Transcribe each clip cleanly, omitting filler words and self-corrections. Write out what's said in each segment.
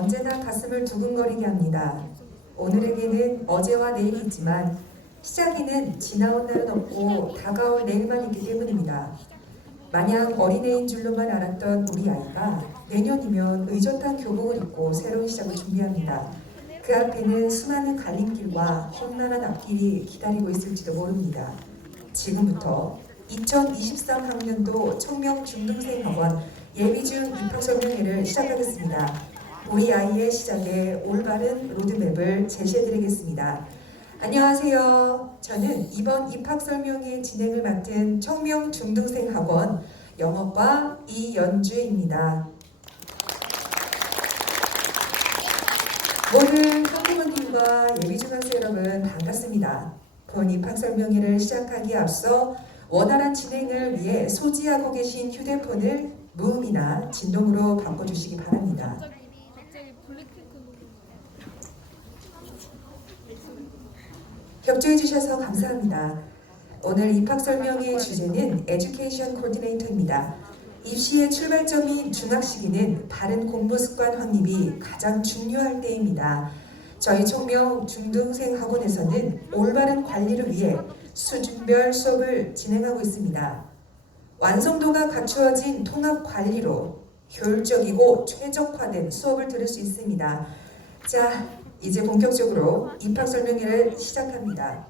언제나 가슴을 두근거리게 합니다. 오늘에게는 어제와 내일이 있지만 시작에는 지나온 날은 없고 다가올 내일만 있기 때문입니다. 마냥 어린애인 줄로만 알았던 우리 아이가 내년이면 의젓한 교복을 입고 새로운 시작을 준비합니다. 그 앞에는 수많은 갈림길과 험난한 앞길이 기다리고 있을지도 모릅니다. 지금부터 2023학년도 청명중등생학원 예비중 입학설명회를 시작하겠습니다. 우리 아이의 시작에 올바른 로드맵을 제시해드리겠습니다. 안녕하세요. 저는 이번 입학설명회 진행을 맡은 청명중등생학원 영어과 이연주입니다. 모든 학부모님과 예비중학생 여러분 반갑습니다. 본 입학설명회를 시작하기에 앞서 원활한 진행을 위해 소지하고 계신 휴대폰을 무음이나 진동으로 바꿔주시기 바랍니다. 협조해 주셔서 감사합니다. 오늘 입학설명회의 주제는 에듀케이션 코디네이터입니다. 입시의 출발점인 중학 시기는 바른 공부 습관 확립이 가장 중요할 때입니다. 저희 청명 중등생 학원에서는 올바른 관리를 위해 수준별 수업을 진행하고 있습니다. 완성도가 갖추어진 통합 관리로 효율적이고 최적화된 수업을 들을 수 있습니다. 자, 이제 본격적으로 입학 설명회를 시작합니다.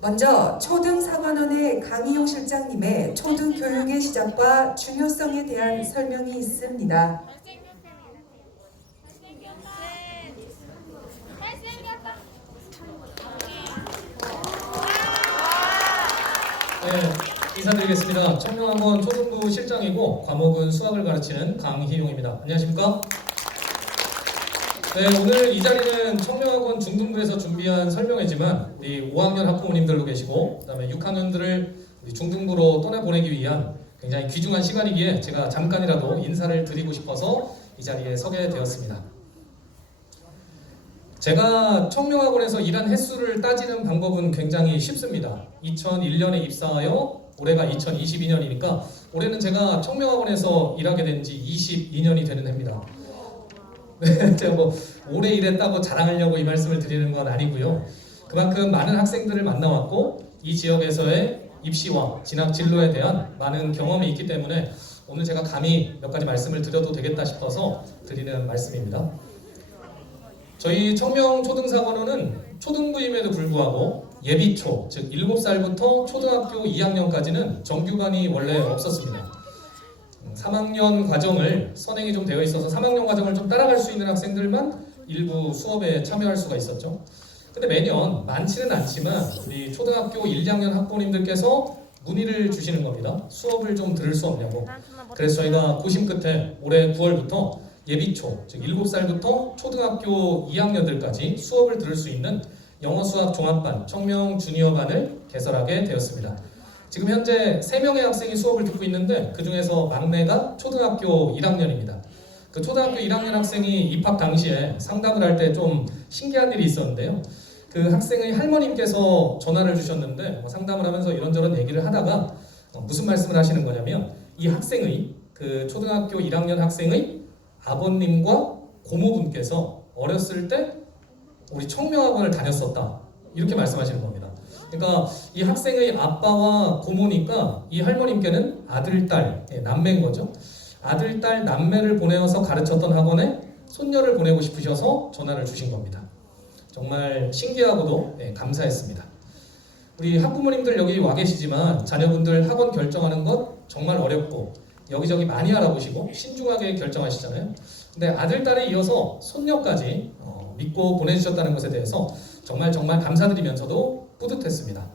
먼저 초등사관원의 강희용 실장님의 초등교육의 시작과 중요성에 대한 설명이 있습니다. 네, 인사드리겠습니다. 청명학원 초등부 실장이고 과목은 수학을 가르치는 강희용입니다. 안녕하십니까? 네, 오늘 이 자리는 청명학원 중등부에서 준비한 설명회지만 우리 5학년 학부모님들도 계시고 그다음에 6학년들을 우리 중등부로 떠나보내기 위한 굉장히 귀중한 시간이기에 제가 잠깐이라도 인사를 드리고 싶어서 이 자리에 서게 되었습니다. 제가 청명학원에서 일한 횟수를 따지는 방법은 굉장히 쉽습니다. 2001년에 입사하여 올해가 2022년이니까 올해는 제가 청명학원에서 일하게 된 지 22년이 되는 해입니다. 네, 제가 뭐 오래 일했다고 자랑하려고 이 말씀을 드리는 건 아니고요. 그만큼 많은 학생들을 만나왔고 이 지역에서의 입시와 진학 진로에 대한 많은 경험이 있기 때문에 오늘 제가 감히 몇 가지 말씀을 드려도 되겠다 싶어서 드리는 말씀입니다. 저희 청명초등사관원은 초등부임에도 불구하고 예비초, 즉 7살부터 초등학교 2학년까지는 정규반이 원래 없었습니다. 3학년 과정을 선행이 좀 되어 있어서 3학년 과정을 좀 따라갈 수 있는 학생들만 일부 수업에 참여할 수가 있었죠. 근데 매년 많지는 않지만 우리 초등학교 1, 2학년 학부모님들께서 문의를 주시는 겁니다. 수업을 좀 들을 수 없냐고. 그래서 저희가 고심 끝에 올해 9월부터 예비초, 즉 7살부터 초등학교 2학년들까지 수업을 들을 수 있는 영어 수학 종합반, 청명 주니어반을 개설하게 되었습니다. 지금 현재 3명의 학생이 수업을 듣고 있는데 그 중에서 막내가 초등학교 1학년입니다. 그 초등학교 1학년 학생이 입학 당시에 상담을 할 때 좀 신기한 일이 있었는데요. 그 학생의 할머님께서 전화를 주셨는데 상담을 하면서 이런저런 얘기를 하다가 무슨 말씀을 하시는 거냐면 이 학생의 그 초등학교 1학년 학생의 아버님과 고모분께서 어렸을 때 우리 청명학원을 다녔었다 이렇게 말씀하시는 겁니다. 그러니까 이 학생의 아빠와 고모니까 이 할머님께는 아들, 딸, 남매인 거죠. 아들, 딸, 남매를 보내어서 가르쳤던 학원에 손녀를 보내고 싶으셔서 전화를 주신 겁니다. 정말 신기하고도 감사했습니다. 우리 학부모님들 여기 와 계시지만 자녀분들 학원 결정하는 것 정말 어렵고 여기저기 많이 알아보시고 신중하게 결정하시잖아요. 근데 아들, 딸에 이어서 손녀까지 믿고 보내주셨다는 것에 대해서 정말 감사드리면서도 뿌듯했습니다.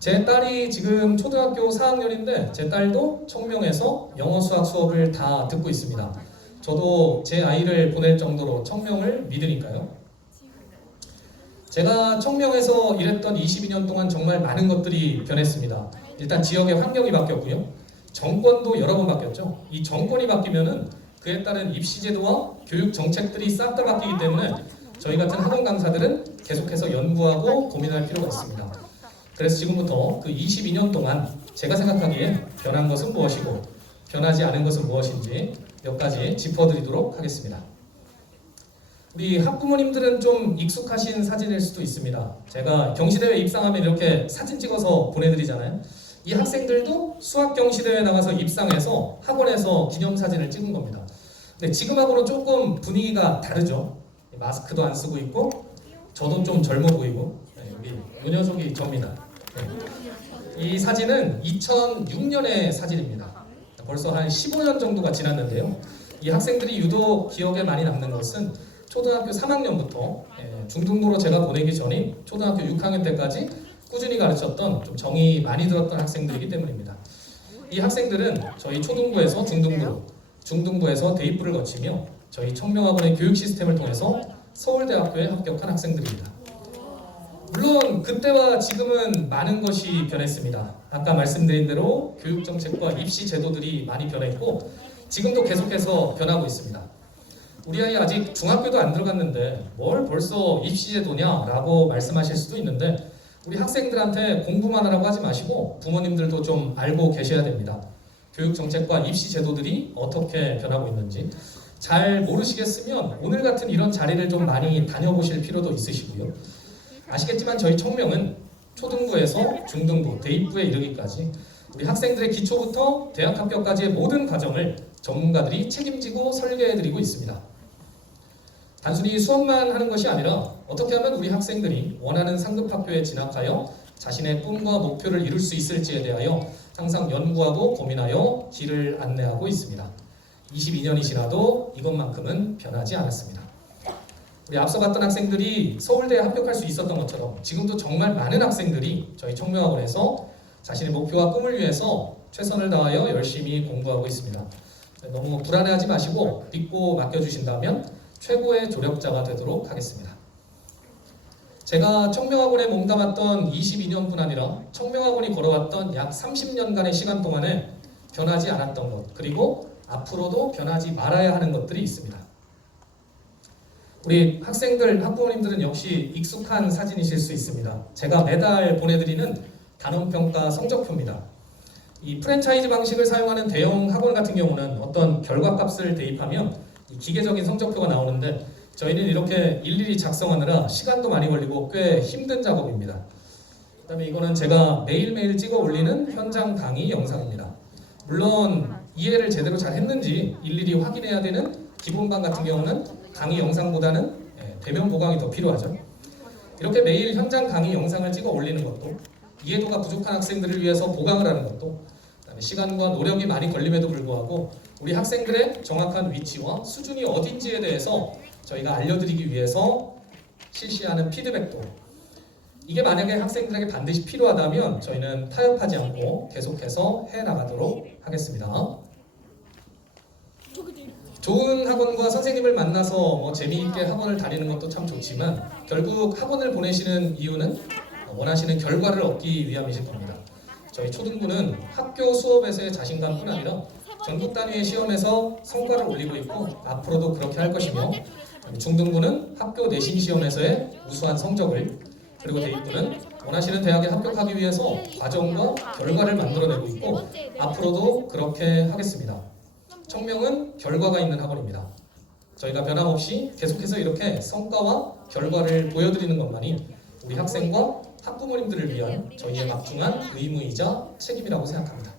제 딸이 지금 초등학교 4학년인데 제 딸도 청명에서 영어 수학 수업을 다 듣고 있습니다. 저도 제 아이를 보낼 정도로 청명을 믿으니까요. 제가 청명에서 일했던 22년 동안 정말 많은 것들이 변했습니다. 일단 지역의 환경이 바뀌었고요. 정권도 여러 번 바뀌었죠. 이 정권이 바뀌면은 그에 따른 입시 제도와 교육 정책들이 싹 다 바뀌기 때문에 저희 같은 학원 강사들은 계속해서 연구하고 고민할 필요가 있습니다. 그래서 지금부터 그 22년 동안 제가 생각하기에 변한 것은 무엇이고 변하지 않은 것은 무엇인지 몇 가지 짚어드리도록 하겠습니다. 우리 학부모님들은 좀 익숙하신 사진일 수도 있습니다. 제가 경시대회 입상하면 이렇게 사진 찍어서 보내드리잖아요. 이 학생들도 수학 경시대회 나가서 입상해서 학원에서 기념사진을 찍은 겁니다. 근데 지금하고는 조금 분위기가 다르죠. 마스크도 안 쓰고 있고 저도 좀 젊어 보이고 여기 이 녀석이 접니다. 이 사진은 2006년의 사진입니다. 벌써 한 15년 정도가 지났는데요. 이 학생들이 유독 기억에 많이 남는 것은 초등학교 3학년부터 중등부로 제가 보내기 전인 초등학교 6학년 때까지 꾸준히 가르쳤던 좀 정이 많이 들었던 학생들이기 때문입니다. 이 학생들은 저희 초등부에서 중등부로, 중등부에서 대입부를 거치며 저희 청명학원의 교육 시스템을 통해서 서울대학교에 합격한 학생들입니다. 물론 그때와 지금은 많은 것이 변했습니다. 아까 말씀드린 대로 교육정책과 입시 제도들이 많이 변했고 지금도 계속해서 변하고 있습니다. 우리 아이 아직 중학교도 안 들어갔는데 뭘 벌써 입시 제도냐 라고 말씀하실 수도 있는데 우리 학생들한테 공부만 하라고 하지 마시고 부모님들도 좀 알고 계셔야 됩니다. 교육정책과 입시 제도들이 어떻게 변하고 있는지 잘 모르시겠으면 오늘 같은 이런 자리를 좀 많이 다녀보실 필요도 있으시고요. 아시겠지만 저희 청명은 초등부에서 중등부, 대입부에 이르기까지 우리 학생들의 기초부터 대학 합격까지의 모든 과정을 전문가들이 책임지고 설계해드리고 있습니다. 단순히 수업만 하는 것이 아니라 어떻게 하면 우리 학생들이 원하는 상급학교에 진학하여 자신의 꿈과 목표를 이룰 수 있을지에 대하여 항상 연구하고 고민하여 길을 안내하고 있습니다. 22년이 지나도 이것만큼은 변하지 않았습니다. 우리 앞서 봤던 학생들이 서울대에 합격할 수 있었던 것처럼 지금도 정말 많은 학생들이 저희 청명학원에서 자신의 목표와 꿈을 위해서 최선을 다하여 열심히 공부하고 있습니다. 너무 불안해하지 마시고 믿고 맡겨주신다면 최고의 조력자가 되도록 하겠습니다. 제가 청명학원에 몸담았던 22년뿐 아니라 청명학원이 걸어왔던 약 30년간의 시간 동안에 변하지 않았던 것 그리고 앞으로도 변하지 말아야 하는 것들이 있습니다. 우리 학생들, 학부모님들은 역시 익숙한 사진이실 수 있습니다. 제가 매달 보내드리는 단원평가 성적표입니다. 이 프랜차이즈 방식을 사용하는 대형 학원 같은 경우는 어떤 결과값을 대입하면 이 기계적인 성적표가 나오는데 저희는 이렇게 일일이 작성하느라 시간도 많이 걸리고 꽤 힘든 작업입니다. 그 다음에 이거는 제가 매일매일 찍어 올리는 현장 강의 영상입니다. 물론 이해를 제대로 잘 했는지 일일이 확인해야 되는 기본반 같은 경우는 강의 영상보다는 대면 보강이 더 필요하죠. 이렇게 매일 현장 강의 영상을 찍어 올리는 것도 이해도가 부족한 학생들을 위해서 보강을 하는 것도 그다음에 시간과 노력이 많이 걸림에도 불구하고 우리 학생들의 정확한 위치와 수준이 어딘지에 대해서 저희가 알려드리기 위해서 실시하는 피드백도 이게 만약에 학생들에게 반드시 필요하다면 저희는 타협하지 않고 계속해서 해나가도록 하겠습니다. 좋은 학원과 선생님을 만나서 재미있게 학원을 다니는 것도 참 좋지만 결국 학원을 보내시는 이유는 원하시는 결과를 얻기 위함이실 겁니다. 저희 초등부는 학교 수업에서의 자신감뿐 아니라 전국 단위의 시험에서 성과를 올리고 있고 앞으로도 그렇게 할 것이며 중등부는 학교 내신 시험에서의 우수한 성적을 그리고 대입부는 원하시는 대학에 합격하기 위해서 과정과 결과를 만들어내고 있고 앞으로도 그렇게 하겠습니다. 청명은 결과가 있는 학원입니다. 저희가 변함없이 계속해서 이렇게 성과와 결과를 보여드리는 것만이 우리 학생과 학부모님들을 위한 저희의 막중한 의무이자 책임이라고 생각합니다.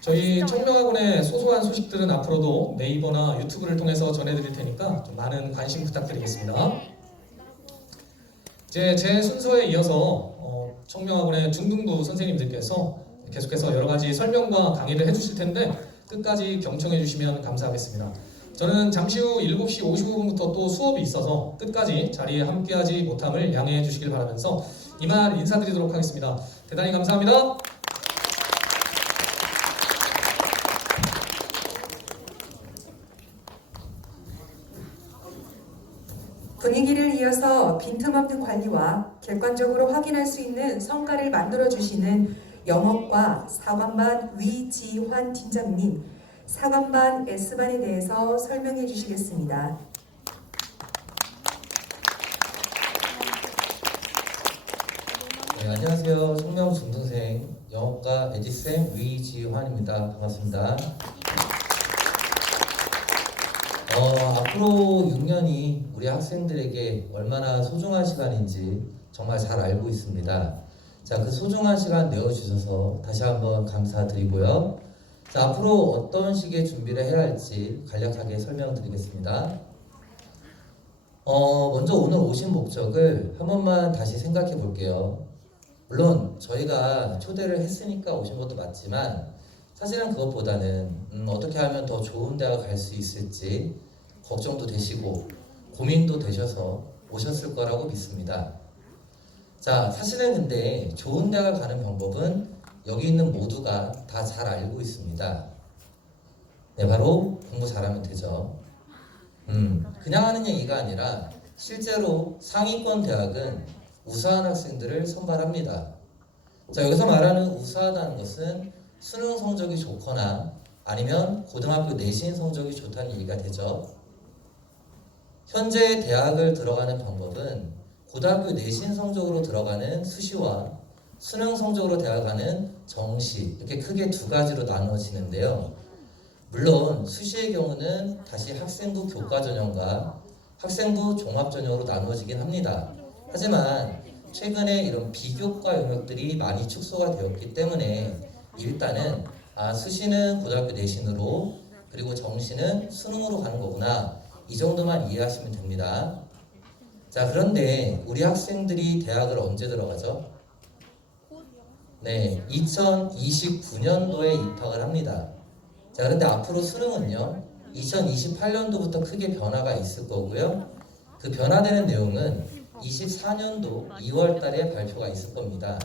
저희 청명학원의 소소한 소식들은 앞으로도 네이버나 유튜브를 통해서 전해드릴 테니까 좀 많은 관심 부탁드리겠습니다. 이제 제 순서에 이어서 청명학원의 중등부 선생님들께서 계속해서 여러 가지 설명과 강의를 해주실 텐데 끝까지 경청해 주시면 감사하겠습니다. 저는 잠시 후 7시 55분부터 또 수업이 있어서 끝까지 자리에 함께하지 못함을 양해해 주시길 바라면서 이만 인사드리도록 하겠습니다. 대단히 감사합니다. 분위기를 이어서 빈틈없는 관리와 객관적으로 확인할 수 있는 성과를 만들어주시는 영업과 사관반 위지환 팀장님, 사관반 S반에 대해서 설명해 주시겠습니다. 네, 안녕하세요. 청명 중등생 영업과 에디쌤 위지환입니다. 반갑습니다. 앞으로 6년이 우리 학생들에게 얼마나 소중한 시간인지 정말 잘 알고 있습니다. 자, 그 소중한 시간 내어주셔서 다시 한번 감사드리고요. 자, 앞으로 어떤 식의 준비를 해야 할지 간략하게 설명드리겠습니다. 먼저 오늘 오신 목적을 한 번만 다시 생각해 볼게요. 물론 저희가 초대를 했으니까 오신 것도 맞지만 사실은 그것보다는 어떻게 하면 더 좋은 대학 갈 수 있을지 걱정도 되시고 고민도 되셔서 오셨을 거라고 믿습니다. 자, 사실은 근데 좋은 대학을 가는 방법은 여기 있는 모두가 다 잘 알고 있습니다. 네, 바로 공부 잘하면 되죠. 그냥 하는 얘기가 아니라 실제로 상위권 대학은 우수한 학생들을 선발합니다. 자, 여기서 말하는 우수하다는 것은 수능 성적이 좋거나 아니면 고등학교 내신 성적이 좋다는 얘기가 되죠. 현재 대학을 들어가는 방법은 고등학교 내신 성적으로 들어가는 수시와 수능 성적으로 들어가는 정시 이렇게 크게 두 가지로 나누어지는데요. 물론 수시의 경우는 다시 학생부 교과 전형과 학생부 종합 전형으로 나누어지긴 합니다. 하지만 최근에 이런 비교과 영역들이 많이 축소가 되었기 때문에 일단은 수시는 고등학교 내신으로 그리고 정시는 수능으로 가는 거구나 이 정도만 이해하시면 됩니다. 자, 그런데 우리 학생들이 대학을 언제 들어가죠? 네, 2029년도에 입학을 합니다. 자, 그런데 앞으로 수능은요 2028년도부터 크게 변화가 있을 거고요. 그 변화되는 내용은 24년도 2월 달에 발표가 있을 겁니다.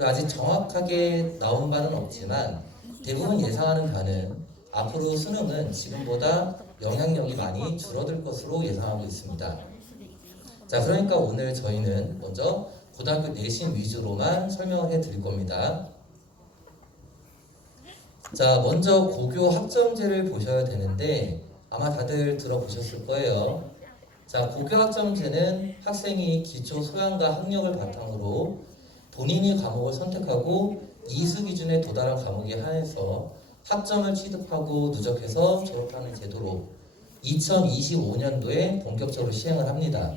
아직 정확하게 나온 바는 없지만 대부분 예상하는 바는 앞으로 수능은 지금보다 영향력이 많이 줄어들 것으로 예상하고 있습니다. 자, 그러니까 오늘 저희는 먼저 고등학교 내신 위주로만 설명을 해드릴 겁니다. 자, 먼저 고교 학점제를 보셔야 되는데 아마 다들 들어보셨을 거예요. 자, 고교 학점제는 학생이 기초 소양과 학력을 바탕으로 본인이 과목을 선택하고 이수 기준에 도달한 과목에 한해서 학점을 취득하고 누적해서 졸업하는 제도로 2025년도에 본격적으로 시행을 합니다.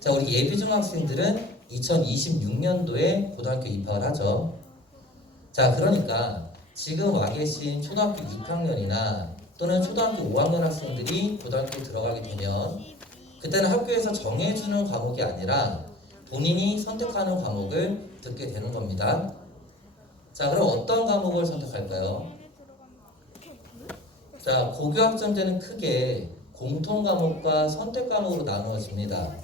자, 우리 예비중학생들은 2026년도에 고등학교 입학을 하죠. 자, 그러니까 지금 와 계신 초등학교 6학년이나 또는 초등학교 5학년 학생들이 고등학교에 들어가게 되면 그때는 학교에서 정해주는 과목이 아니라 본인이 선택하는 과목을 듣게 되는 겁니다. 자, 그럼 어떤 과목을 선택할까요? 자, 고교 학점제는 크게 공통 과목과 선택 과목으로 나누어집니다.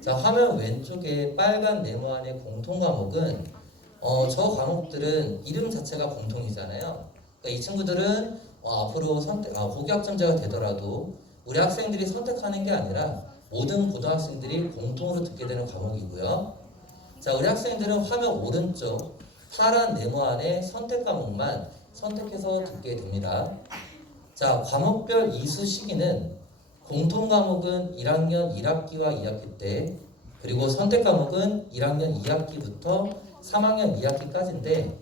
자, 화면 왼쪽에 빨간 네모안의 공통 과목은 저 과목들은 이름 자체가 공통이잖아요. 그러니까 이 친구들은 앞으로 고교 학점제가 되더라도 우리 학생들이 선택하는 게 아니라 모든 고등학생들이 공통으로 듣게 되는 과목이고요. 자, 우리 학생들은 화면 오른쪽 파란 네모안의 선택 과목만 선택해서 듣게 됩니다. 자, 과목별 이수 시기는 공통 과목은 1학년 1학기와 2학기 때, 그리고 선택 과목은 1학년 2학기부터 3학년 2학기까지인데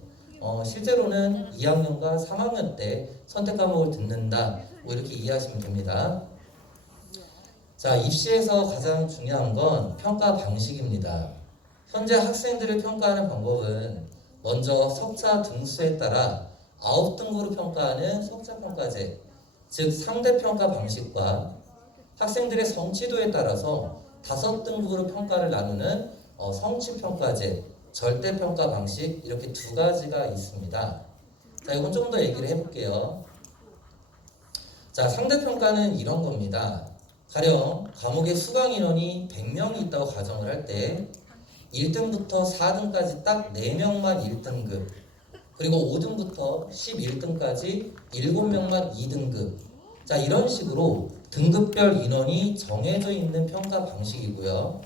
실제로는 2학년과 3학년 때 선택 과목을 듣는다 뭐 이렇게 이해하시면 됩니다. 자, 입시에서 가장 중요한 건 평가 방식입니다. 현재 학생들을 평가하는 방법은 먼저 석차 등수에 따라 9등급으로 평가하는 석차평가제, 즉 상대평가 방식과 학생들의 성취도에 따라서 5등급으로 평가를 나누는 성취평가제, 절대평가 방식 이렇게 두 가지가 있습니다. 자, 이건 좀 더 얘기를 해볼게요. 자, 상대평가는 이런 겁니다. 가령 과목의 수강 인원이 100명이 있다고 가정을 할 때 1등부터 4등까지 딱 4명만 1등급, 그리고 5등부터 11등까지 7명만 2등급. 자, 이런 식으로 등급별 인원이 정해져 있는 평가 방식이고요.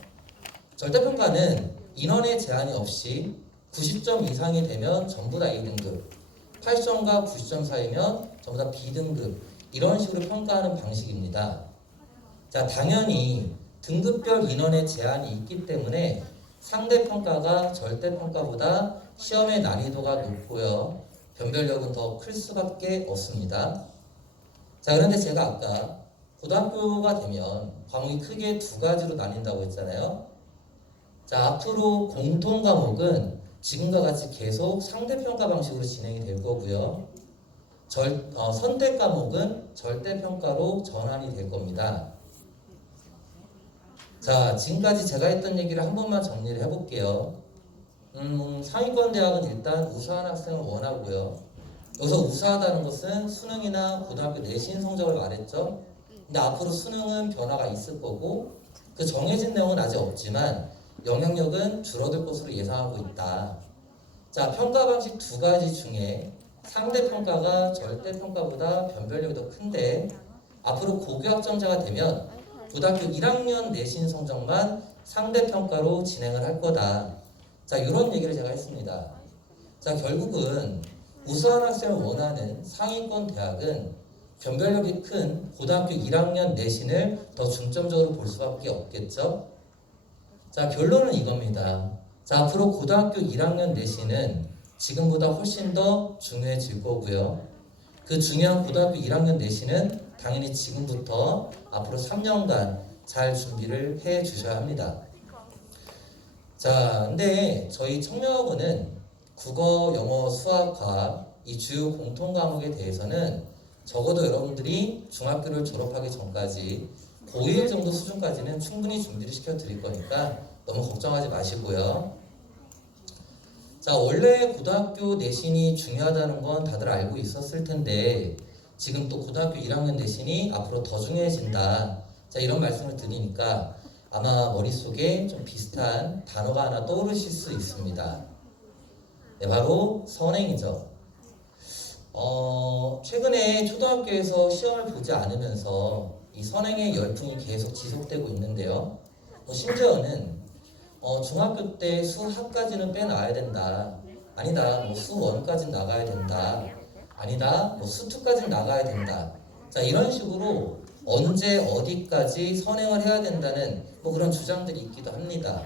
절대평가는 인원의 제한이 없이 90점 이상이 되면 전부 다 A등급, 80점과 90점 사이면 전부 다 B등급, 이런 식으로 평가하는 방식입니다. 자, 당연히 등급별 인원의 제한이 있기 때문에 상대평가가 절대평가보다 시험의 난이도가 높고요, 변별력은 더 클 수밖에 없습니다. 자, 그런데 제가 아까 고등학교가 되면 과목이 크게 두 가지로 나뉜다고 했잖아요. 자, 앞으로 공통 과목은 지금과 같이 계속 상대평가 방식으로 진행이 될 거고요. 선택 과목은 절대평가로 전환이 될 겁니다. 자, 지금까지 제가 했던 얘기를 한 번만 정리를 해볼게요. 상위권 대학은 일단 우수한 학생을 원하고요. 여기서 우수하다는 것은 수능이나 고등학교 내신 성적을 말했죠. 근데 앞으로 수능은 변화가 있을 거고 그 정해진 내용은 아직 없지만 영향력은 줄어들 것으로 예상하고 있다. 자, 평가 방식 두 가지 중에 상대평가가 절대평가보다 변별력이 더 큰데 앞으로 고교학점제가 되면 고등학교 1학년 내신 성적만 상대평가로 진행을 할 거다. 자, 이런 얘기를 제가 했습니다. 자, 결국은 우수한 학생을 원하는 상위권 대학은 변별력이 큰 고등학교 1학년 내신을 더 중점적으로 볼 수밖에 없겠죠. 자, 결론은 이겁니다. 자, 앞으로 고등학교 1학년 내신은 지금보다 훨씬 더 중요해질 거고요. 그 중요한 고등학교 1학년 내신은 당연히 지금부터 앞으로 3년간 잘 준비를 해 주셔야 합니다. 자, 근데 저희 청명학원은 국어, 영어, 수학, 과학 이 주요 공통 과목에 대해서는 적어도 여러분들이 중학교를 졸업하기 전까지 고1 정도 수준까지는 충분히 준비를 시켜 드릴 거니까 너무 걱정하지 마시고요. 자, 원래 고등학교 내신이 중요하다는 건 다들 알고 있었을 텐데 지금 또 고등학교 1학년 내신이 앞으로 더 중요해진다. 자, 이런 말씀을 드리니까 아마 머릿속에 좀 비슷한 단어가 하나 떠오르실 수 있습니다. 네, 바로 선행이죠. 최근에 초등학교에서 시험을 보지 않으면서 이 선행의 열풍이 계속 지속되고 있는데요. 심지어는 중학교 때 수학까지는 빼놔야 된다. 아니다. 수1까지는 나가야 된다. 아니다. 수2까지는 나가야 된다. 자, 이런 식으로 언제 어디까지 선행을 해야 된다는 그런 주장들이 있기도 합니다.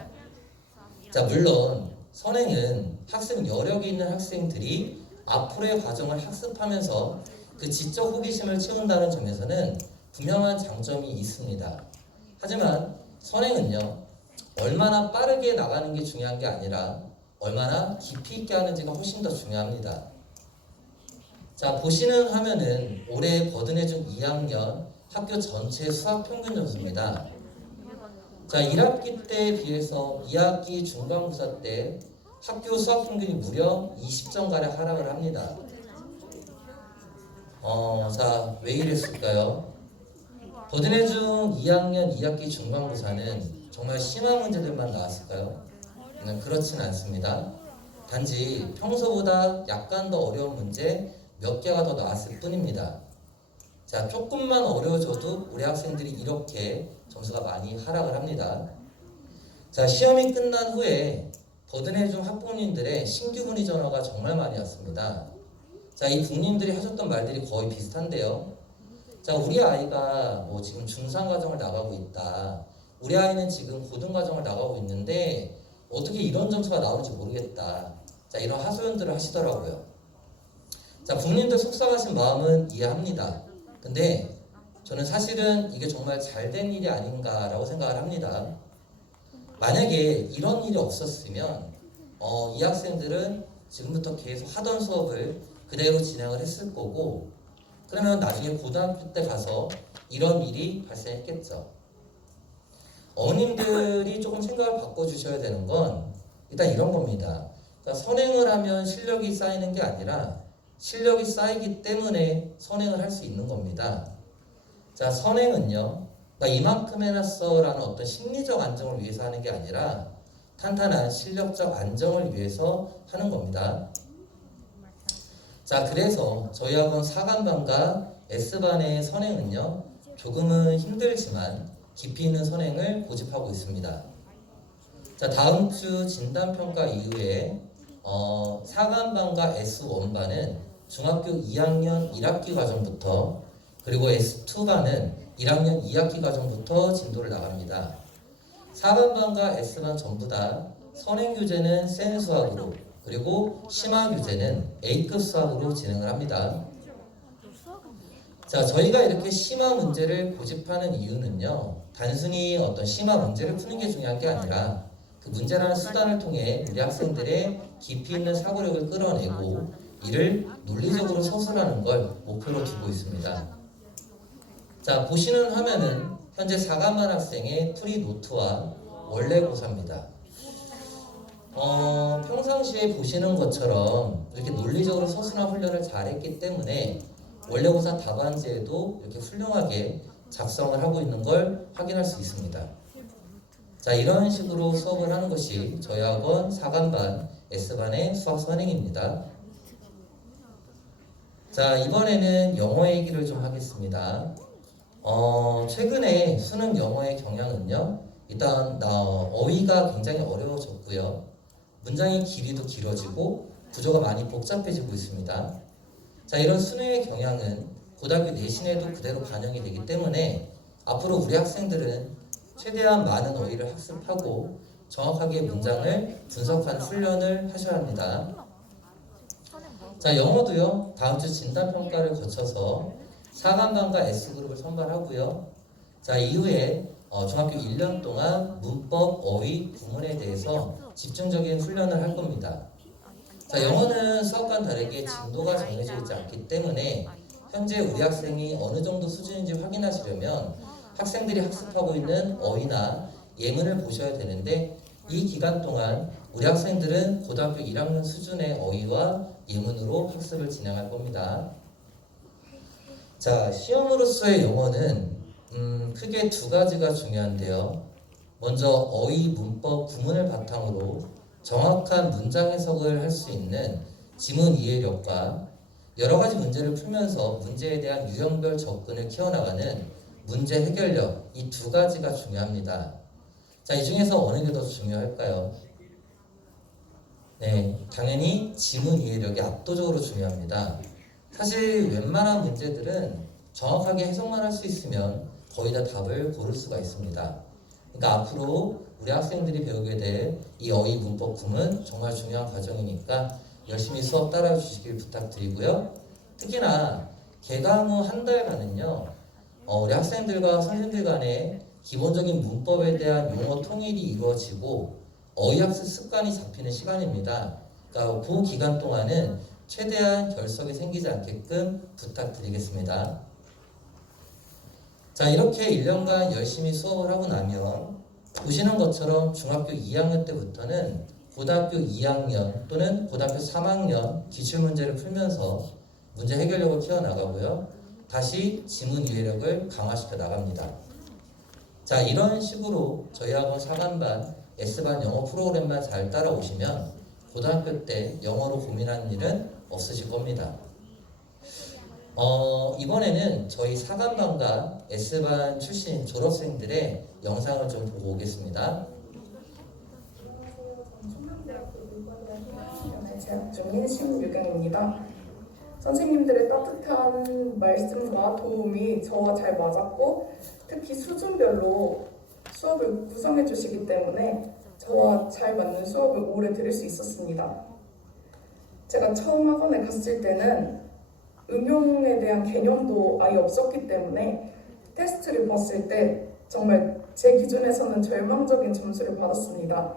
자, 물론 선행은 학습 여력이 있는 학생들이 앞으로의 과정을 학습하면서 그 지적 호기심을 채운다는 점에서는 분명한 장점이 있습니다. 하지만 선행은요, 얼마나 빠르게 나가는 게 중요한 게 아니라 얼마나 깊이 있게 하는지가 훨씬 더 중요합니다. 자, 보시는 화면은 올해 버든해준 2학년 학교 전체 수학 평균 점수입니다. 자, 1학기 때에 비해서 2학기 중간고사 때 학교 수학 평균이 무려 20점가량 하락을 합니다. 자, 왜 이랬을까요? 버든해준 2학년 2학기 중간고사는 정말 심한 문제들만 나왔을까요? 그렇진 않습니다. 단지 평소보다 약간 더 어려운 문제 몇 개가 더 나왔을 뿐입니다. 자, 조금만 어려워져도 우리 학생들이 이렇게 점수가 많이 하락을 합니다. 자, 시험이 끝난 후에 버든해준 학부모님들의 신규 문의 전화가 정말 많이 왔습니다. 자, 이 부모님들이 하셨던 말들이 거의 비슷한데요. 자, 우리 아이가 지금 중3 과정을 나가고 있다. 우리 아이는 지금 고등 과정을 나가고 있는데 어떻게 이런 점수가 나오는지 모르겠다. 자, 이런 하소연들을 하시더라고요. 자, 부모님들 속상하신 마음은 이해합니다. 근데 저는 사실은 이게 정말 잘된 일이 아닌가라고 생각을 합니다. 만약에 이런 일이 없었으면 이 학생들은 지금부터 계속 하던 수업을 그대로 진행을 했을 거고, 그러면 나중에 고등학교 때 가서 이런 일이 발생했겠죠. 어머님들이 조금 생각을 바꿔주셔야 되는 건 일단 이런 겁니다. 그러니까 선행을 하면 실력이 쌓이는 게 아니라 실력이 쌓이기 때문에 선행을 할 수 있는 겁니다. 자, 선행은요, 그러니까 이만큼 해놨어라는 어떤 심리적 안정을 위해서 하는 게 아니라 탄탄한 실력적 안정을 위해서 하는 겁니다. 자, 그래서 저희 학원 4간반과 S반의 선행은요, 조금은 힘들지만 깊이 있는 선행을 고집하고 있습니다. 자, 다음 주 진단평가 이후에 4간반과 S1반은 중학교 2학년 1학기 과정부터, 그리고 S2반은 1학년 2학기 과정부터 진도를 나갑니다. 4간반과 S반 전부 다 선행 교재는 센 수학으로, 그리고 심화 교재는 A급 수학으로 진행을 합니다. 자, 저희가 이렇게 심화 문제를 고집하는 이유는요, 단순히 어떤 심화 문제를 푸는 게 중요한 게 아니라 그 문제라는 수단을 통해 우리 학생들의 깊이 있는 사고력을 끌어내고 이를 논리적으로 서술하는 걸 목표로 두고 있습니다. 자, 보시는 화면은 현재 4간반 학생의 풀이 노트와 원래고사입니다. 평상시에 보시는 것처럼 이렇게 논리적으로 서술한 훈련을 잘했기 때문에 원래고사 답안지에도 이렇게 훌륭하게 작성을 하고 있는 걸 확인할 수 있습니다. 자, 이런 식으로 수업을 하는 것이 저희 학원 4간반 S반의 수학 선행입니다. 자, 이번에는 영어 얘기를 좀 하겠습니다. 최근에 수능 영어의 경향은요, 일단 어휘가 굉장히 어려워졌고요, 문장의 길이도 길어지고 구조가 많이 복잡해지고 있습니다. 자, 이런 수능의 경향은 고등학교 내신에도 그대로 반영이 되기 때문에 앞으로 우리 학생들은 최대한 많은 어휘를 학습하고 정확하게 문장을 분석하는 훈련을 하셔야 합니다. 자, 영어도요, 다음 주 진단평가를 거쳐서 4간반과 S그룹을 선발하고요. 자, 이후에 중학교 1년 동안 문법, 어휘, 구문에 대해서 집중적인 훈련을 할 겁니다. 자, 영어는 수학과는 다르게 진도가 정해져 있지 않기 때문에 현재 우리 학생이 어느 정도 수준인지 확인하시려면 학생들이 학습하고 있는 어휘나 예문을 보셔야 되는데, 이 기간 동안 우리 학생들은 고등학교 1학년 수준의 어휘와 예문으로 학습을 진행할 겁니다. 자, 시험으로서의 영어는 크게 두 가지가 중요한데요. 먼저 어휘, 문법, 구문을 바탕으로 정확한 문장 해석을 할 수 있는 지문 이해력과 여러 가지 문제를 풀면서 문제에 대한 유형별 접근을 키워나가는 문제 해결력, 이 두 가지가 중요합니다. 자, 이 중에서 어느 게 더 중요할까요? 네, 당연히 지문 이해력이 압도적으로 중요합니다. 사실 웬만한 문제들은 정확하게 해석만 할 수 있으면 거의 다 답을 고를 수가 있습니다. 그러니까 앞으로 우리 학생들이 배우게 될 이 어휘, 문법, 구문 정말 중요한 과정이니까 열심히 수업 따라와 주시길 부탁드리고요. 특히나 개강 후 한 달간은요, 우리 학생들과 선생님들 간에 기본적인 문법에 대한 용어 통일이 이루어지고 어휘학습 습관이 잡히는 시간입니다. 그러니까 그 기간 동안은 최대한 결석이 생기지 않게끔 부탁드리겠습니다. 자, 이렇게 1년간 열심히 수업을 하고 나면 보시는 것처럼 중학교 2학년 때부터는 고등학교 2학년 또는 고등학교 3학년 기출문제를 풀면서 문제 해결력을 키워나가고요, 다시 지문 이해력을 강화시켜 나갑니다. 자, 이런 식으로 저희 학원 4간반 S반 영어 프로그램만 잘 따라오시면 고등학교 때 영어로 고민하는 일은 없으실 겁니다. 이번에는 저희 4간반과 S반 출신 졸업생들의 영상을 좀 보고 오겠습니다. 재학 중인 신유경입니다. 선생님들의 따뜻한 말씀과 도움이 저와 잘 맞았고, 특히 수준별로 수업을 구성해 주시기 때문에 저와 잘 맞는 수업을 오래 들을 수 있었습니다. 제가 처음 학원에 갔을 때는 응용에 대한 개념도 아예 없었기 때문에 테스트를 봤을 때 정말 제 기준에서는 절망적인 점수를 받았습니다.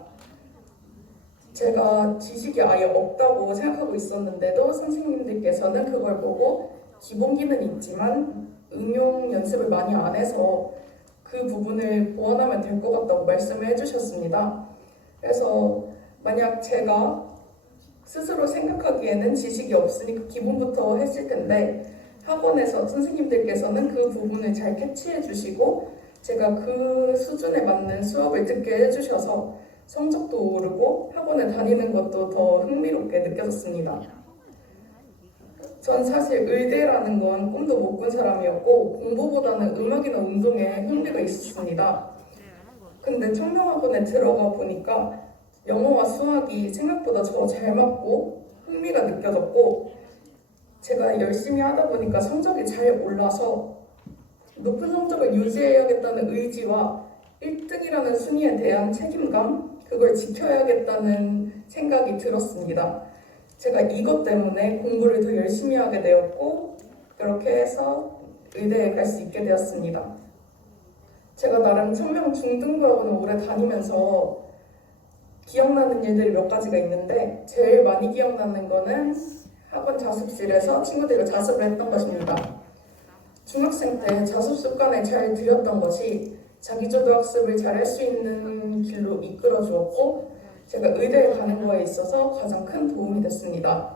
제가 지식이 아예 없다고 생각하고 있었는데도 선생님들께서는 그걸 보고 기본기는 있지만 응용 연습을 많이 안 해서 그 부분을 보완하면 될 것 같다고 말씀을 해주셨습니다. 그래서 만약 제가 스스로 생각하기에는 지식이 없으니까 기본부터 했을 텐데 학원에서 선생님들께서는 그 부분을 잘 캐치해 주시고 제가 그 수준에 맞는 수업을 듣게 해주셔서 성적도 오르고 학원에 다니는 것도 더 흥미롭게 느껴졌습니다. 전 사실 의대라는 건 꿈도 못 꾼 사람이었고 공부보다는 음악이나 운동에 흥미가 있었습니다. 근데 청명학원에 들어가 보니까 영어와 수학이 생각보다 저 잘 맞고 흥미가 느껴졌고 제가 열심히 하다 보니까 성적이 잘 올라서 높은 성적을 유지해야겠다는 의지와 1등이라는 순위에 대한 책임감, 그걸 지켜야겠다는 생각이 들었습니다. 제가 이것 때문에 공부를 더 열심히 하게 되었고 그렇게 해서 의대에 갈 수 있게 되었습니다. 제가 나름 청명 중등부학원을 오래 다니면서 기억나는 일들이 몇 가지가 있는데 제일 많이 기억나는 거는 학원 자습실에서 친구들과 자습을 했던 것입니다. 중학생 때 자습 습관을 잘 들였던 것이 자기주도 학습을 잘 할 수 있는 길로 이끌어 주었고 제가 의대에 가는 거에 있어서 가장 큰 도움이 됐습니다.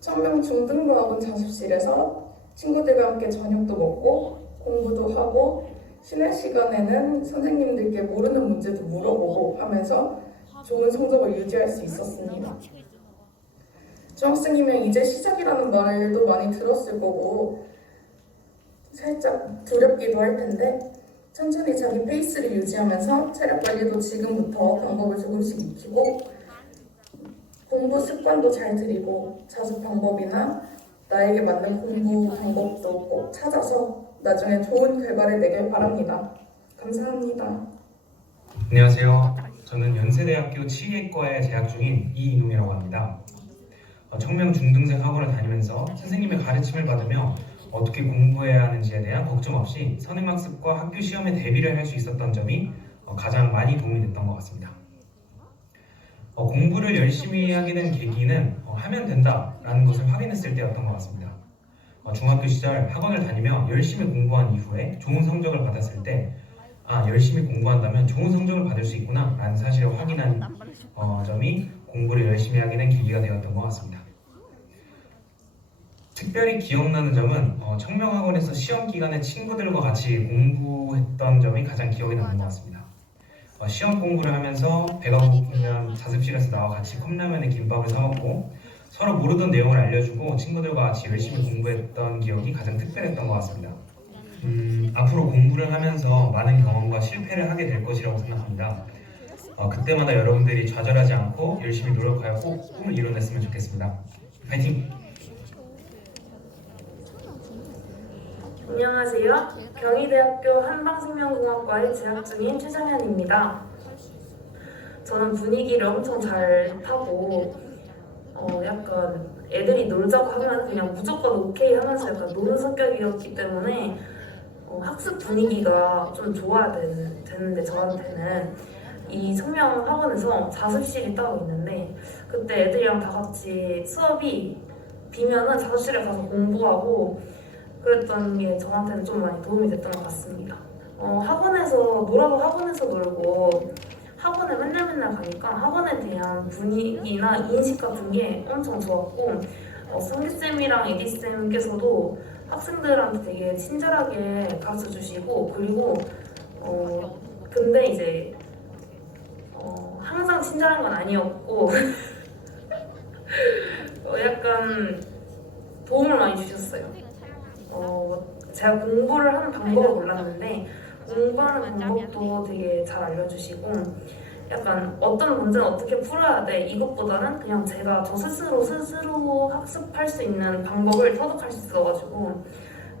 청명 중등부학원 자습실에서 친구들과 함께 저녁도 먹고 공부도 하고 쉬는 시간에는 선생님들께 모르는 문제도 물어보고 하면서 좋은 성적을 유지할 수 있었습니다. 중학생이면 이제 시작이라는 말도 많이 들었을 거고 살짝 두렵기도 할 텐데 천천히 자기 페이스를 유지하면서 체력 관리도 지금부터 방법을 조금씩 익히고 공부 습관도 잘 들이고 자습 방법이나 나에게 맞는 공부 방법도 꼭 찾아서 나중에 좋은 결과를 내길 바랍니다. 감사합니다. 안녕하세요. 저는 연세대학교 치의과에 재학 중인 이인웅이라고 합니다. 청명 중등생 학원을 다니면서 선생님의 가르침을 받으며 어떻게 공부해야 하는지에 대한 걱정 없이 선행학습과 학교 시험에 대비를 할 수 있었던 점이 가장 많이 도움이 됐던 것 같습니다. 공부를 열심히 하게 된 계기는 하면 된다라는 것을 확인했을 때였던 것 같습니다. 중학교 시절 학원을 다니며 열심히 공부한 이후에 좋은 성적을 받았을 때 열심히 공부한다면 좋은 성적을 받을 수 있구나 라는 사실을 확인한 점이 공부를 열심히 하게 된 계기가 되었던 것 같습니다. 특별히 기억나는 점은 청명학원에서 시험 기간에 친구들과 같이 공부했던 점이 가장 기억에 남는 것 같습니다. 시험 공부를 하면서 배가 고프면 자습실에서 나와 같이 컵라면에 김밥을 사 먹고 서로 모르던 내용을 알려주고 친구들과 같이 열심히 공부했던 기억이 가장 특별했던 것 같습니다. 앞으로 공부를 하면서 많은 경험과 실패를 하게 될 것이라고 생각합니다. 그때마다 여러분들이 좌절하지 않고 열심히 노력하여 꼭 꿈을 이뤄냈으면 좋겠습니다. 파이팅! 안녕하세요. 경희대학교 한방생명공학과에 재학 중인 최정현입니다. 저는 분위기를 엄청 잘 타고 약간 애들이 놀자고 하면 그냥 무조건 오케이 하면서 약간 노는 성격이었기 때문에 학습 분위기가 좀 좋아야 되는데 저한테는 이 청명 학원에서 자습실이 따로 있는데 그때 애들이랑 다 같이 수업이 비면은 자습실에 가서 공부하고 그랬던 게 저한테는 좀 많이 도움이 됐던 것 같습니다. 학원에서 놀아도 학원에서 놀고 학원에 맨날 가니까 학원에 대한 분위기나 인식 같은 게 엄청 좋았고 성기쌤이랑 에디쌤께서도 학생들한테 되게 친절하게 가르쳐 주시고 그리고 근데 이제 항상 친절한 건 아니었고 약간 도움을 많이 주셨어요. 제가 공부를 하는 방법을 몰랐는데 공부하는 방법도 되게 잘 알려주시고 약간 어떤 문제는 어떻게 풀어야 돼 이것보다는 그냥 제가 저 스스로 학습할 수 있는 방법을 터득할 수 있어가지고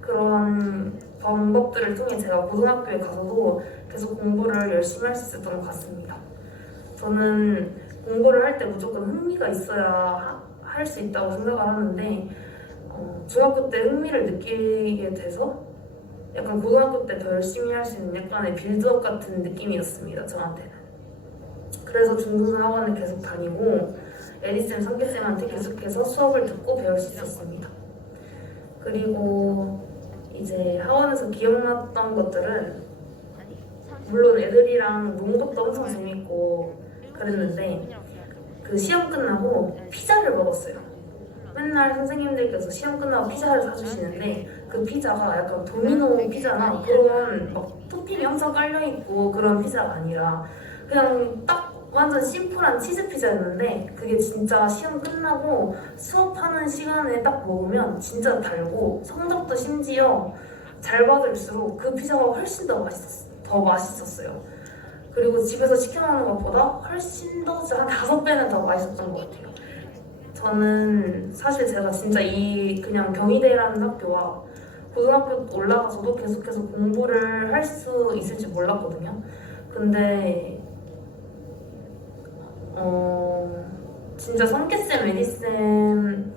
그런 방법들을 통해 제가 고등학교에 가서도 계속 공부를 열심히 할 수 있었던 것 같습니다. 저는 공부를 할 때 무조건 흥미가 있어야 할 수 있다고 생각을 하는데 중학교 때 흥미를 느끼게 돼서 약간 고등학교 때 더 열심히 할 수 있는 약간의 빌드업 같은 느낌이었습니다, 저한테는. 그래서 중등생 학원을 계속 다니고 에디쌤, 성기쌤한테 계속해서 수업을 듣고 배울 수 있었습니다. 그리고 이제 학원에서 기억났던 것들은 물론 애들이랑 노는 것도 엄청 재밌고 그랬는데 그 시험 끝나고 피자를 먹었어요. 맨날 선생님들께서 시험 끝나고 피자를 사주시는데 그 피자가 약간 도미노 피자나 그런 막 토핑이 엄청 깔려있고 그런 피자가 아니라 그냥 딱 완전 심플한 치즈 피자였는데 그게 진짜 시험 끝나고 수업하는 시간에 딱 먹으면 진짜 달고 성적도 심지어 잘 받을수록 그 피자가 훨씬 더 맛있었어요. 그리고 집에서 시켜 먹는 것보다 훨씬 더 한 5배는 더 맛있었던 것 같아요. 저는 사실 제가 진짜 이 그냥 경희대라는 학교와 고등학교 올라가서도 계속해서 공부를 할 수 있을지 몰랐거든요. 근데 진짜 성기쌤, 에디쌤한테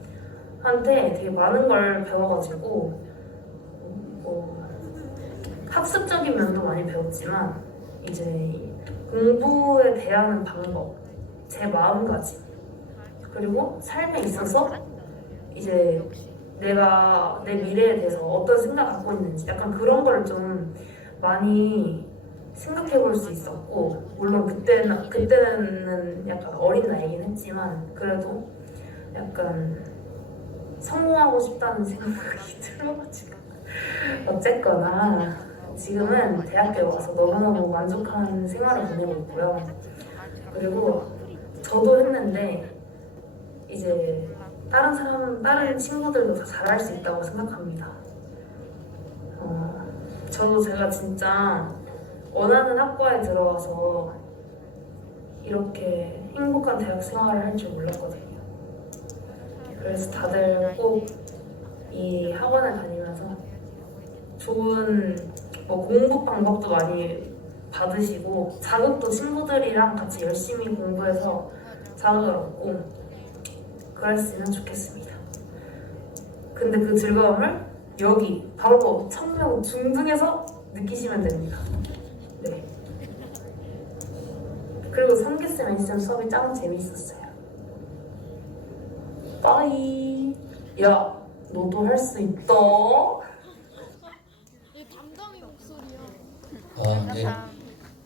되게 많은 걸 배워가지고 학습적인 면도 많이 배웠지만 이제 공부에 대하는 방법, 제 마음가짐, 그리고 삶에 있어서 이제 내가 내 미래에 대해서 어떤 생각 갖고 있는지 약간 그런 걸 좀 많이 생각해 볼 수 있었고, 물론 그때는 약간 어린 나이긴 했지만 그래도 약간 성공하고 싶다는 생각이 들어가지고 어쨌거나 지금은 대학교에 와서 너무너무 만족한 생활을 보내고 있고요. 그리고 저도 했는데 이제 다른 친구들도 다 잘할 수 있다고 생각합니다. 제가 진짜 원하는 학과에 들어와서 이렇게 행복한 대학 생활을 할 줄 몰랐거든요. 그래서 다들 꼭 이 학원을 다니면서 좋은 공부 방법도 많이 받으시고 자극도 친구들이랑 같이 열심히 공부해서 자극을 얻고 그랬으면 좋겠습니다. 근데 그 즐거움을 여기 바로 청명 중등에서 느끼시면 됩니다. 네. 그리고 3기쌤, N쌤 수업이 짱 재밌었어요. 빠이. 야, 너도 할 수 있다. 담담이 목소리야. 네.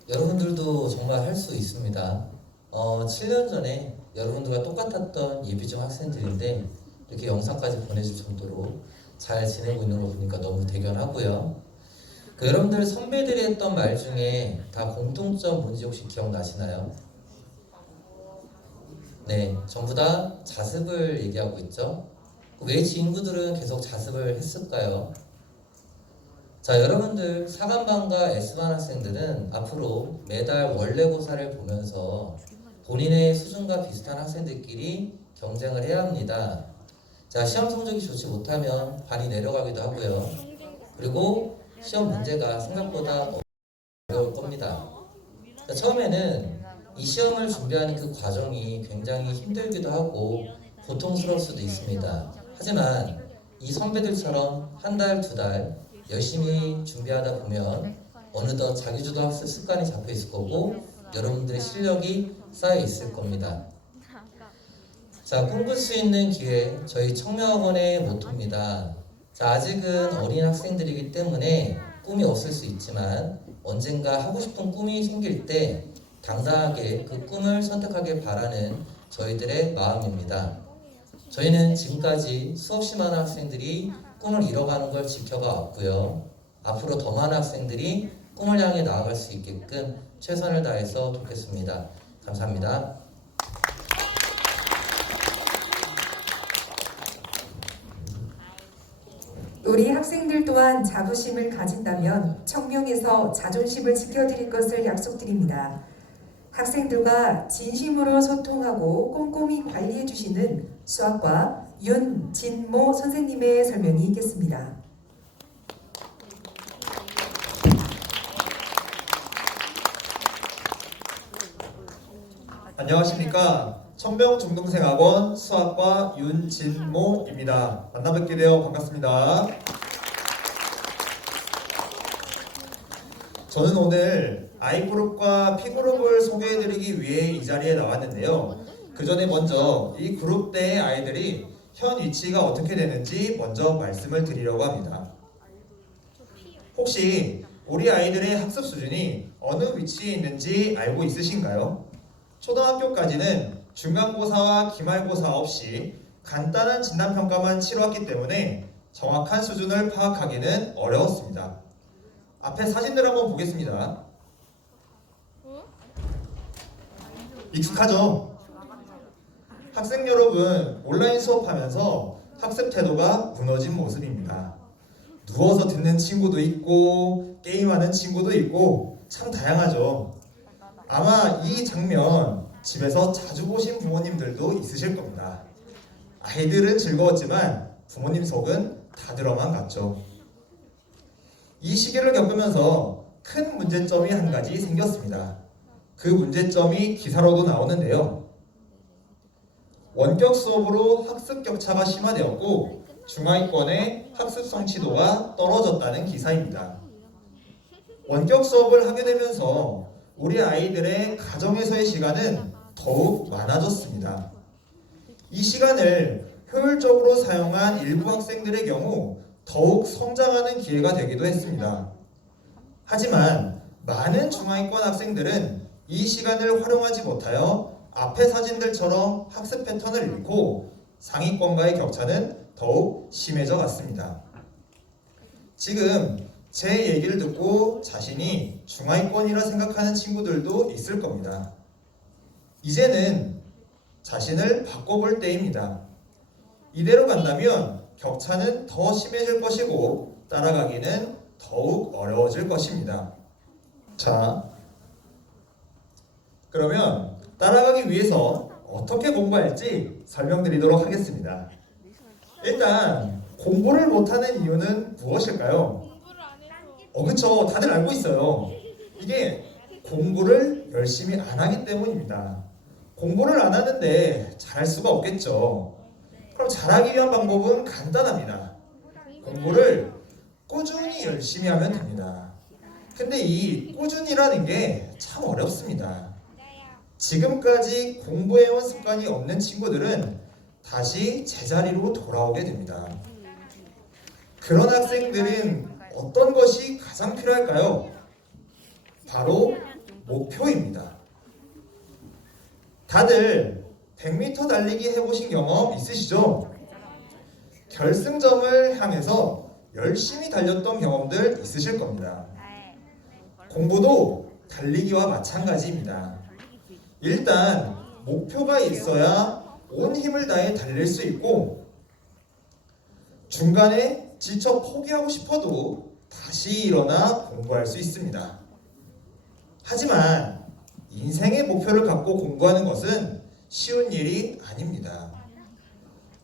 여러분들도 정말 할 수 있습니다. 7년 전에 여러분들과 똑같았던 예비중 학생들인데 이렇게 영상까지 보내줄 정도로 잘 지내고 있는 거 보니까 너무 대견하고요. 여러분들 선배들이 했던 말 중에 다 공통점 뭔지 혹시 기억나시나요? 네, 전부 다 자습을 얘기하고 있죠. 왜 친구들은 계속 자습을 했을까요? 자, 여러분들 4간반과 S반 학생들은 앞으로 매달 원래고사를 보면서 본인의 수준과 비슷한 학생들끼리 경쟁을 해야 합니다. 자, 시험 성적이 좋지 못하면 반이 내려가기도 하고요. 그리고 시험 문제가 생각보다 어려울 겁니다. 자, 처음에는 이 시험을 준비하는 그 과정이 굉장히 힘들기도 하고 고통스러울 수도 있습니다. 하지만 이 선배들처럼 한 달, 두 달 열심히 준비하다 보면 어느덧 자기주도 학습 습관이 잡혀 있을 거고 여러분들의 실력이 쌓여 있을 겁니다. 자, 꿈꿀 수 있는 기회, 저희 청명학원의 모토입니다. 자, 아직은 어린 학생들이기 때문에 꿈이 없을 수 있지만 언젠가 하고 싶은 꿈이 생길 때 당당하게 그 꿈을 선택하길 바라는 저희들의 마음입니다. 저희는 지금까지 수없이 많은 학생들이 꿈을 이뤄가는 걸 지켜봐 왔고요. 앞으로 더 많은 학생들이 꿈을 향해 나아갈 수 있게끔 최선을 다해서 돕겠습니다. 감사합니다. 우리 학생들 또한 자부심을 가진다면 청명에서 자존심을 지켜드릴 것을 약속드립니다. 학생들과 진심으로 소통하고 꼼꼼히 관리해 주시는 수학과 윤진모 선생님의 설명이 있겠습니다. 안녕하십니까. 청명중등생학원 수학과 윤진모입니다. 만나뵙게 되어 반갑습니다. 저는 오늘 I그룹과 P그룹을 소개해드리기 위해 이 자리에 나왔는데요. 그 전에 먼저 이 그룹 내의 아이들이 현 위치가 어떻게 되는지 먼저 말씀을 드리려고 합니다. 혹시 우리 아이들의 학습 수준이 어느 위치에 있는지 알고 있으신가요? 초등학교까지는 중간고사와 기말고사 없이 간단한 진단평가만 치러왔기 때문에 정확한 수준을 파악하기는 어려웠습니다. 앞에 사진들 한번 보겠습니다. 익숙하죠? 학생 여러분, 온라인 수업하면서 학습 태도가 무너진 모습입니다. 누워서 듣는 친구도 있고 게임하는 친구도 있고 참 다양하죠. 아마 이 장면 집에서 자주 보신 부모님들도 있으실 겁니다. 아이들은 즐거웠지만 부모님 속은 다 들어만 갔죠. 이 시기를 겪으면서 큰 문제점이 한 가지 생겼습니다. 그 문제점이 기사로도 나오는데요. 원격 수업으로 학습 격차가 심화되었고 중하위권의 학습 성취도가 떨어졌다는 기사입니다. 원격 수업을 하게 되면서 우리 아이들의 가정에서의 시간은 더욱 많아졌습니다. 이 시간을 효율적으로 사용한 일부 학생들의 경우 더욱 성장하는 기회가 되기도 했습니다. 하지만 많은 중하위권 학생들은 이 시간을 활용하지 못하여 앞의 사진들처럼 학습 패턴을 잃고 상위권과의 격차는 더욱 심해져 갔습니다. 지금 제 얘기를 듣고 자신이 중하위권이라 생각하는 친구들도 있을 겁니다. 이제는 자신을 바꿔볼 때입니다. 이대로 간다면 격차는 더 심해질 것이고 따라가기는 더욱 어려워질 것입니다. 자, 그러면 따라가기 위해서 어떻게 공부할지 설명드리도록 하겠습니다. 일단 공부를 못하는 이유는 무엇일까요? 공부를 안 해서. 그쵸. 다들 알고 있어요. 이게 공부를 열심히 안 하기 때문입니다. 공부를 안 하는데 잘할 수가 없겠죠. 그럼 잘하기 위한 방법은 간단합니다. 공부를 꾸준히 열심히 하면 됩니다. 근데 이 꾸준히라는 게 참 어렵습니다. 지금까지 공부해온 습관이 없는 친구들은 다시 제자리로 돌아오게 됩니다. 그런 학생들은 어떤 것이 가장 필요할까요? 바로 목표입니다. 다들 100m 달리기 해보신 경험 있으시죠? 결승점을 향해서 열심히 달렸던 경험들 있으실 겁니다. 공부도 달리기와 마찬가지입니다. 일단 목표가 있어야 온 힘을 다해 달릴 수 있고 중간에 지쳐 포기하고 싶어도 다시 일어나 공부할 수 있습니다. 하지만 인생의 목표를 갖고 공부하는 것은 쉬운 일이 아닙니다.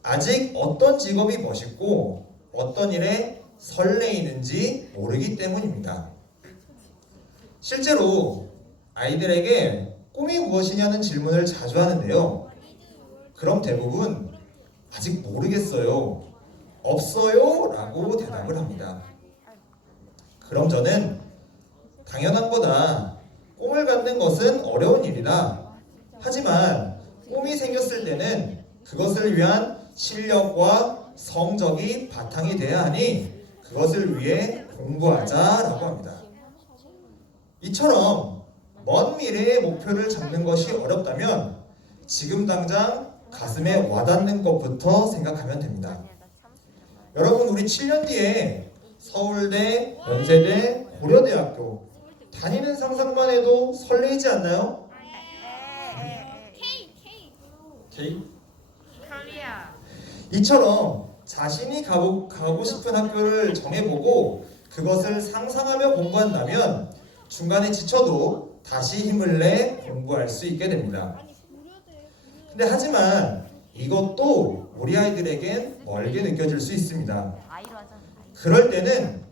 아직 어떤 직업이 멋있고 어떤 일에 설레이는지 모르기 때문입니다. 실제로 아이들에게 꿈이 무엇이냐는 질문을 자주 하는데요. 그럼 대부분 아직 모르겠어요, 없어요 라고 대답을 합니다. 그럼 저는 당연한 거다. 꿈을 갖는 것은 어려운 일이다. 하지만 꿈이 생겼을 때는 그것을 위한 실력과 성적이 바탕이 돼야 하니 그것을 위해 공부하자라고 합니다. 이처럼 먼 미래의 목표를 잡는 것이 어렵다면 지금 당장 가슴에 와닿는 것부터 생각하면 됩니다. 여러분, 우리 7년 뒤에 서울대, 연세대, 고려대학교 다니는 상상만 해도 설레이지 않나요? K? 이처럼 자신이 가고 싶은 학교를 정해보고 그것을 상상하며 공부한다면 중간에 지쳐도 다시 힘을 내 공부할 수 있게 됩니다. 근데 하지만 이것도 우리 아이들에겐 멀게 느껴질 수 있습니다. 그럴 때는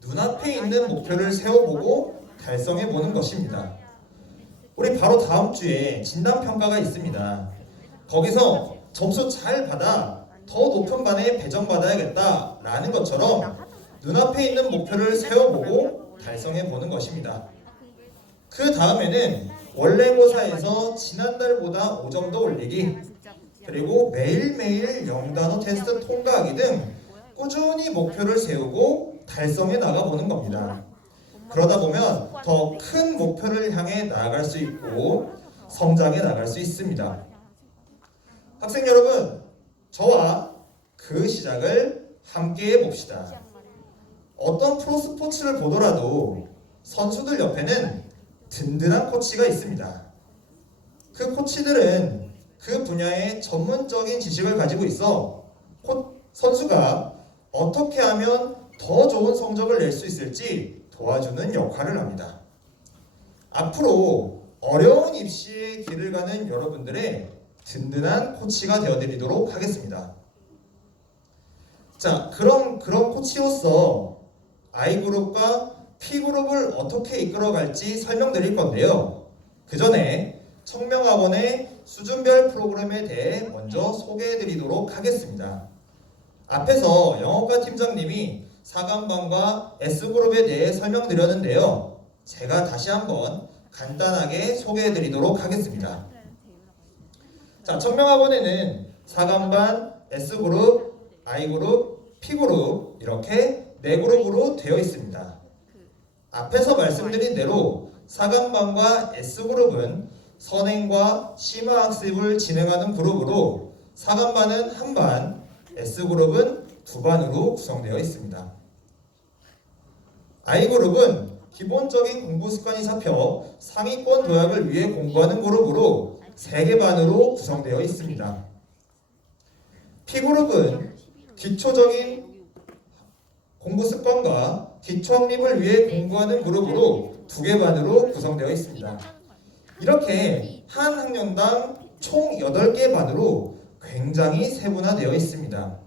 눈앞에 있는 목표를 세워보고 달성해보는 것입니다. 우리 바로 다음 주에 진단평가가 있습니다. 거기서 점수 잘 받아 더 높은 반에 배정받아야겠다 라는 것처럼 눈앞에 있는 목표를 세워보고 달성해보는 것입니다. 그 다음에는 원래고사에서 지난달보다 5점 더 올리기, 그리고 매일매일 영단어 테스트 통과하기 등 꾸준히 목표를 세우고 달성해 나가보는 겁니다. 그러다 보면 더 큰 목표를 향해 나아갈 수 있고 성장해 나갈 수 있습니다. 학생 여러분, 저와 그 시작을 함께 해봅시다. 어떤 프로스포츠를 보더라도 선수들 옆에는 든든한 코치가 있습니다. 그 코치들은 그 분야의 전문적인 지식을 가지고 있어 선수가 어떻게 하면 더 좋은 성적을 낼 수 있을지 도와주는 역할을 합니다. 앞으로 어려운 입시의 길을 가는 여러분들의 든든한 코치가 되어드리도록 하겠습니다. 자, 그런 코치로서 I그룹과 P그룹을 어떻게 이끌어갈지 설명드릴 건데요. 그 전에 청명학원의 수준별 프로그램에 대해 먼저 소개해드리도록 하겠습니다. 앞에서 영어과 팀장님이 4강반과 S그룹에 대해 설명드렸는데요. 제가 다시 한번 간단하게 소개해드리도록 하겠습니다. 자, 청명학원에는 4강반, S그룹, I그룹, P그룹 이렇게 4그룹으로 되어 있습니다. 앞에서 말씀드린 대로 4강반과 S그룹은 선행과 심화학습을 진행하는 그룹으로 4강반은 한 반, S그룹은 두 반으로 구성되어 있습니다. I그룹은 기본적인 공부 습관이 잡혀 상위권 도약을 위해 공부하는 그룹으로 3개 반으로 구성되어 있습니다. P그룹은 기초적인 공부 습관과 기초 확립을 위해 공부하는 그룹으로 2개 반으로 구성되어 있습니다. 이렇게 한 학년당 총 8개 반으로 굉장히 세분화되어 있습니다.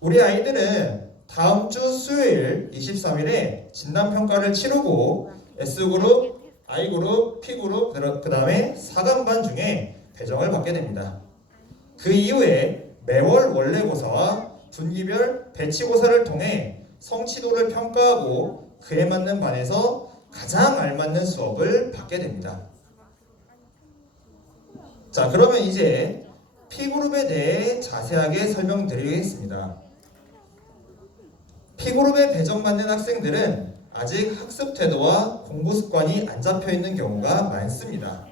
우리 아이들은 다음 주 수요일 23일에 진단평가를 치르고 S그룹, I그룹, P그룹, 그 다음에 4강반 중에 배정을 받게 됩니다. 그 이후에 매월 원래고사와 분기별 배치고사를 통해 성취도를 평가하고 그에 맞는 반에서 가장 알맞는 수업을 받게 됩니다. 자, 그러면 이제 P그룹에 대해 자세하게 설명드리겠습니다. P그룹에 배정받는 학생들은 아직 학습 태도와 공부 습관이 안 잡혀 있는 경우가 많습니다.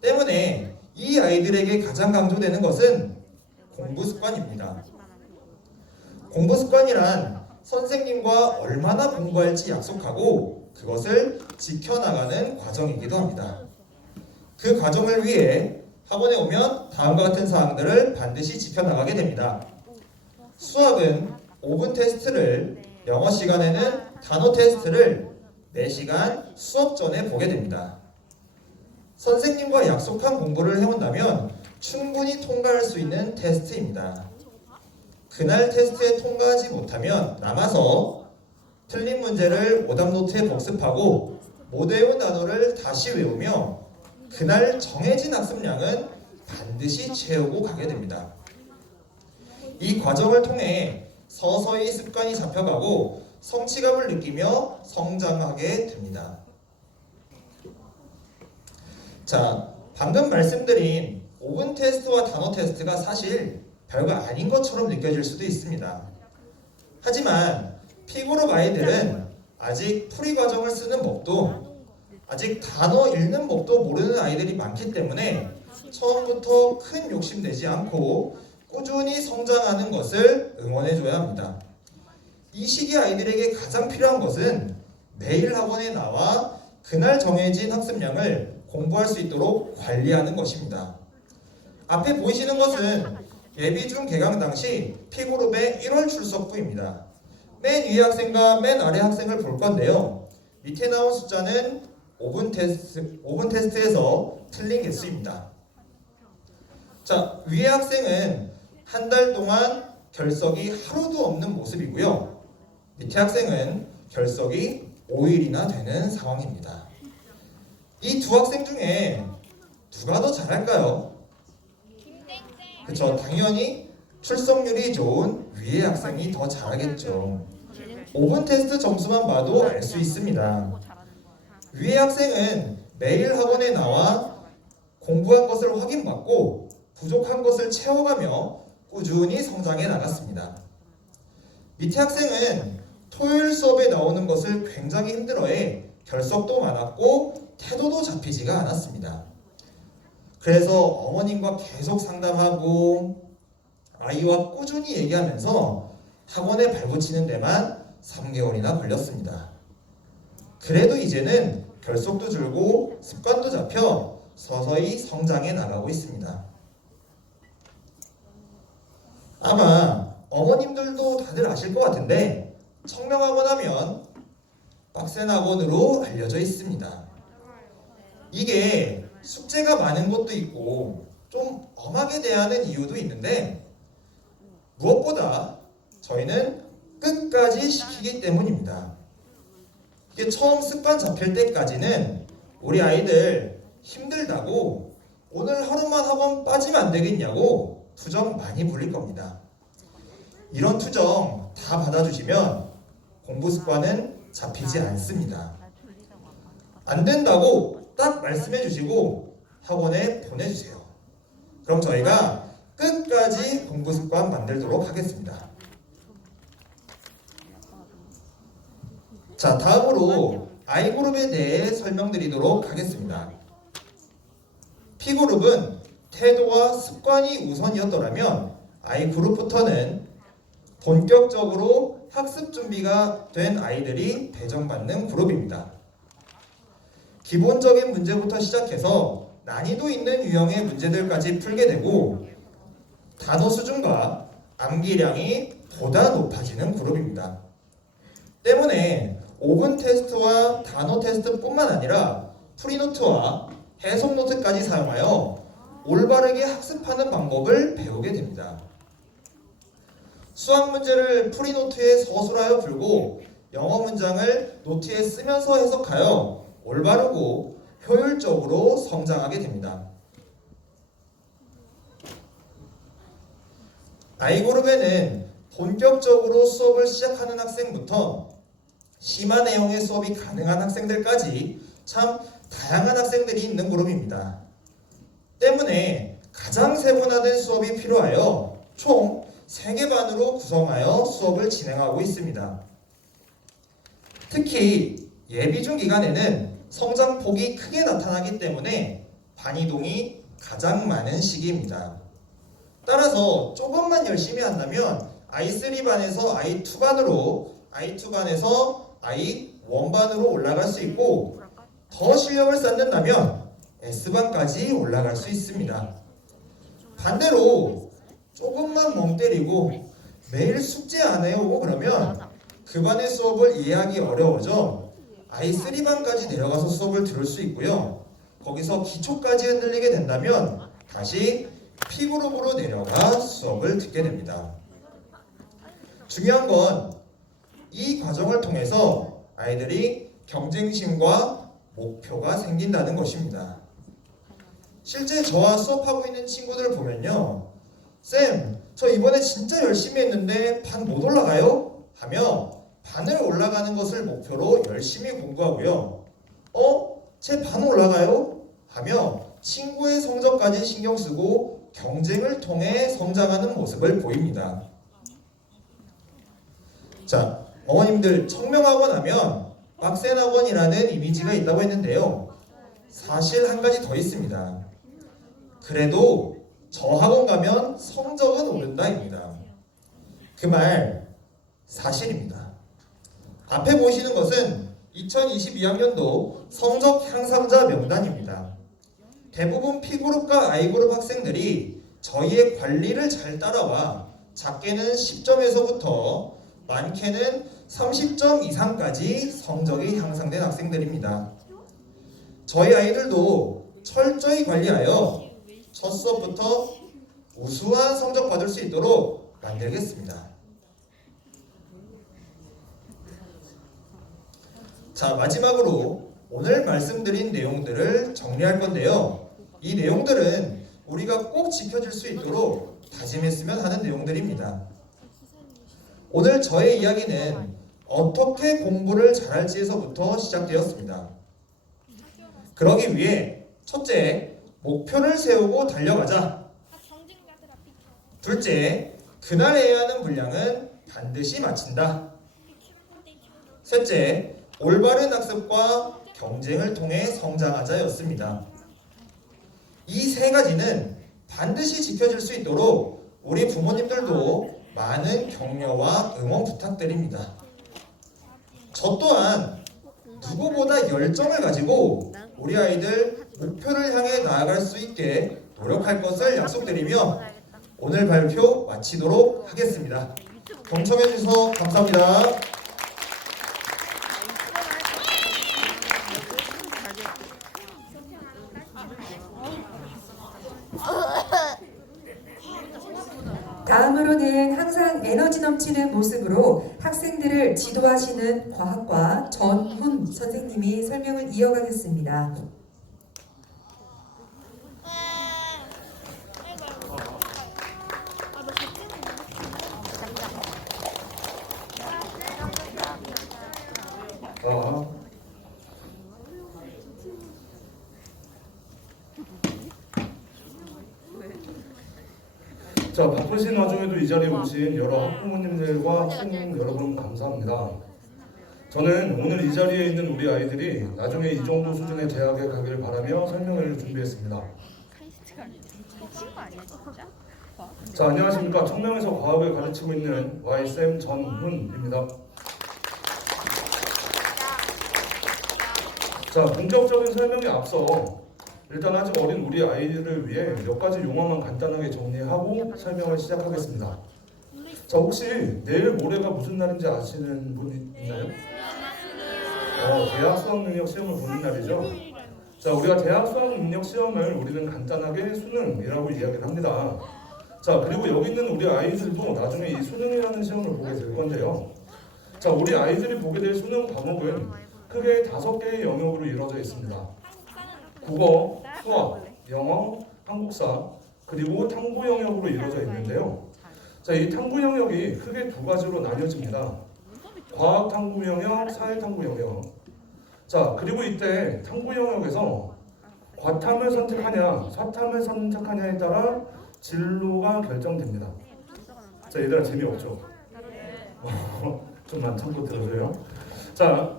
때문에 이 아이들에게 가장 강조되는 것은 공부 습관입니다. 공부 습관이란 선생님과 얼마나 공부할지 약속하고 그것을 지켜나가는 과정이기도 합니다. 그 과정을 위해 학원에 오면 다음과 같은 사항들을 반드시 지켜나가게 됩니다. 수학은 5분 테스트를, 영어 시간에는 단어 테스트를 4시간 수업 전에 보게 됩니다. 선생님과 약속한 공부를 해온다면 충분히 통과할 수 있는 테스트입니다. 그날 테스트에 통과하지 못하면 남아서 틀린 문제를 오답노트에 복습하고 못 외운 단어를 다시 외우며 그날 정해진 학습량은 반드시 채우고 가게 됩니다. 이 과정을 통해 서서히 습관이 잡혀가고 성취감을 느끼며 성장하게 됩니다. 자, 방금 말씀드린 5분 테스트와 단어 테스트가 사실 별거 아닌 것처럼 느껴질 수도 있습니다. 하지만 P그룹 아이들은 아직 풀이 과정을 쓰는 법도, 아직 단어 읽는 법도 모르는 아이들이 많기 때문에 처음부터 큰 욕심 내지 않고 꾸준히 성장하는 것을 응원해줘야 합니다. 이 시기 아이들에게 가장 필요한 것은 매일 학원에 나와 그날 정해진 학습량을 공부할 수 있도록 관리하는 것입니다. 앞에 보이시는 것은 예비 중 개강 당시 P그룹의 1월 출석부입니다. 맨 위에 학생과 맨 아래 학생을 볼 건데요. 밑에 나온 숫자는 5분 테스트에서 틀린 개수입니다. 자, 위에 학생은 한 달 동안 결석이 하루도 없는 모습이고요. 밑에 학생은 결석이 5일이나 되는 상황입니다. 이 두 학생 중에 누가 더 잘할까요? 그렇죠. 당연히 출석률이 좋은 위의 학생이 더 잘하겠죠. 5분 테스트 점수만 봐도 알 수 있습니다. 위의 학생은 매일 학원에 나와 공부한 것을 확인받고 부족한 것을 채워가며 꾸준히 성장해 나갔습니다. 밑에 학생은 토요일 수업에 나오는 것을 굉장히 힘들어해 결석도 많았고 태도도 잡히지가 않았습니다. 그래서 어머님과 계속 상담하고 아이와 꾸준히 얘기하면서 학원에 발붙이는 데만 3개월이나 걸렸습니다. 그래도 이제는 결석도 줄고 습관도 잡혀 서서히 성장해 나가고 있습니다. 아마 어머님들도 다들 아실 것 같은데 청명학원 하면 빡센 학원으로 알려져 있습니다. 이게 숙제가 많은 것도 있고 좀 엄하게 대하는 이유도 있는데 무엇보다 저희는 끝까지 시키기 때문입니다. 이게 처음 습관 잡힐 때까지는 우리 아이들 힘들다고 오늘 하루만 학원 빠지면 안 되겠냐고 투정 많이 부릴 겁니다. 이런 투정 다 받아주시면 공부 습관은 잡히지 않습니다. 안 된다고 딱 말씀해 주시고 학원에 보내주세요. 그럼 저희가 끝까지 공부 습관 만들도록 하겠습니다. 자, 다음으로 I그룹에 대해 설명드리도록 하겠습니다. P그룹은 태도와 습관이 우선이었더라면 I그룹부터는 본격적으로 학습 준비가 된 아이들이 배정받는 그룹입니다. 기본적인 문제부터 시작해서 난이도 있는 유형의 문제들까지 풀게 되고 단어 수준과 암기량이 보다 높아지는 그룹입니다. 때문에 5분 테스트와 단어 테스트뿐만 아니라 프리노트와 해석 노트까지 사용하여 올바르게 학습하는 방법을 배우게 됩니다. 수학 문제를 프리노트에 서술하여 풀고 영어 문장을 노트에 쓰면서 해석하여 올바르고 효율적으로 성장하게 됩니다. I그룹에는 본격적으로 수업을 시작하는 학생부터 심화 내용의 수업이 가능한 학생들까지 참 다양한 학생들이 있는 그룹입니다. 때문에 가장 세분화된 수업이 필요하여 총 3개 반으로 구성하여 수업을 진행하고 있습니다. 특히 예비중 기간에는 성장폭이 크게 나타나기 때문에 반이동이 가장 많은 시기입니다. 따라서 조금만 열심히 한다면 I3반에서 I2반으로, I2반에서 I1반으로 올라갈 수 있고 더 실력을 쌓는다면 S반까지 올라갈 수 있습니다. 반대로 조금만 멍 때리고 매일 숙제 안 해오고 그러면 그 반의 수업을 이해하기 어려워져 I3반까지 내려가서 수업을 들을 수 있고요. 거기서 기초까지 흔들리게 된다면 다시 P그룹으로 내려가 수업을 듣게 됩니다. 중요한 건 이 과정을 통해서 아이들이 경쟁심과 목표가 생긴다는 것입니다. 실제 저와 수업하고 있는 친구들을 보면요. 쌤, 저 이번에 진짜 열심히 했는데 반 못 올라가요? 하며 반을 올라가는 것을 목표로 열심히 공부하고요. 제 반 올라가요? 하며 친구의 성적까지 신경 쓰고 경쟁을 통해 성장하는 모습을 보입니다. 자, 어머님들 청명학원 하면 빡센 학원이라는 이미지가 있다고 했는데요. 사실 한 가지 더 있습니다. 그래도 저 학원 가면 성적은 오른다입니다. 그 말 사실입니다. 앞에 보시는 것은 2022학년도 성적 향상자 명단입니다. 대부분 P그룹과 I그룹 학생들이 저희의 관리를 잘 따라와 작게는 10점에서부터 많게는 30점 이상까지 성적이 향상된 학생들입니다. 저희 아이들도 철저히 관리하여 첫 수업부터 우수한 성적 받을 수 있도록 만들겠습니다. 자, 마지막으로 오늘 말씀드린 내용들을 정리할 건데요. 이 내용들은 우리가 꼭 지켜줄 수 있도록 다짐했으면 하는 내용들입니다. 오늘 저의 이야기는 어떻게 공부를 잘할지에서부터 시작되었습니다. 그러기 위해 첫째, 목표를 세우고 달려가자. 둘째, 그날 해야 하는 분량은 반드시 마친다. 셋째, 올바른 학습과 경쟁을 통해 성장하자였습니다. 이 세 가지는 반드시 지켜질 수 있도록 우리 부모님들도 많은 격려와 응원 부탁드립니다. 저 또한 누구보다 열정을 가지고 우리 아이들 목표를 향해 나아갈 수 있게 노력할 것을 약속드리며 오늘 발표 마치도록 하겠습니다. 경청해 주셔서 감사합니다. 다음으로는 항상 에너지 넘치는 모습으로 학생들을 지도하시는 과학과 전훈 선생님이 설명을 이어가겠습니다. 자, 바쁘신 와중에도 이 자리에 오신 여러 학부모님들과 학생 여러분 감사합니다. 저는 오늘 이 자리에 있는 우리 아이들이 나중에 이 정도 수준의 대학에 가기를 바라며 설명회를 준비했습니다. 자, 안녕하십니까. 청명에서 과학을 가르치고 있는 YSM 전훈입니다. 자, 본격적인 설명에 앞서 일단 아직 어린 우리 아이들을 위해 몇 가지 용어만 간단하게 정리하고 설명을 시작하겠습니다. 자, 혹시 내일 모레가 무슨 날인지 아시는 분 있나요? 대학 수학 능력 시험을 보는 날이죠. 자, 우리가 대학 수학 능력 시험을 우리는 간단하게 수능이라고 이야기를 합니다. 자, 그리고 여기 있는 우리 아이들도 나중에 이 수능이라는 시험을 보게 될 건데요. 자, 우리 아이들이 보게 될 수능 과목은 크게 5개의 영역으로 이루어져 있습니다. 국어, 수학, 영어, 한국사, 그리고 탐구 영역으로 이루어져 있는데요. 자, 이 탐구 영역이 크게 2가지로 나뉘어집니다. 과학 탐구 영역, 사회 탐구 영역. 자, 그리고 이때 탐구 영역에서 과탐을 선택하냐, 사탐을 선택하냐에 따라 진로가 결정됩니다. 자, 얘들아 재미없죠? 좀만 참고 들어줘요. 자,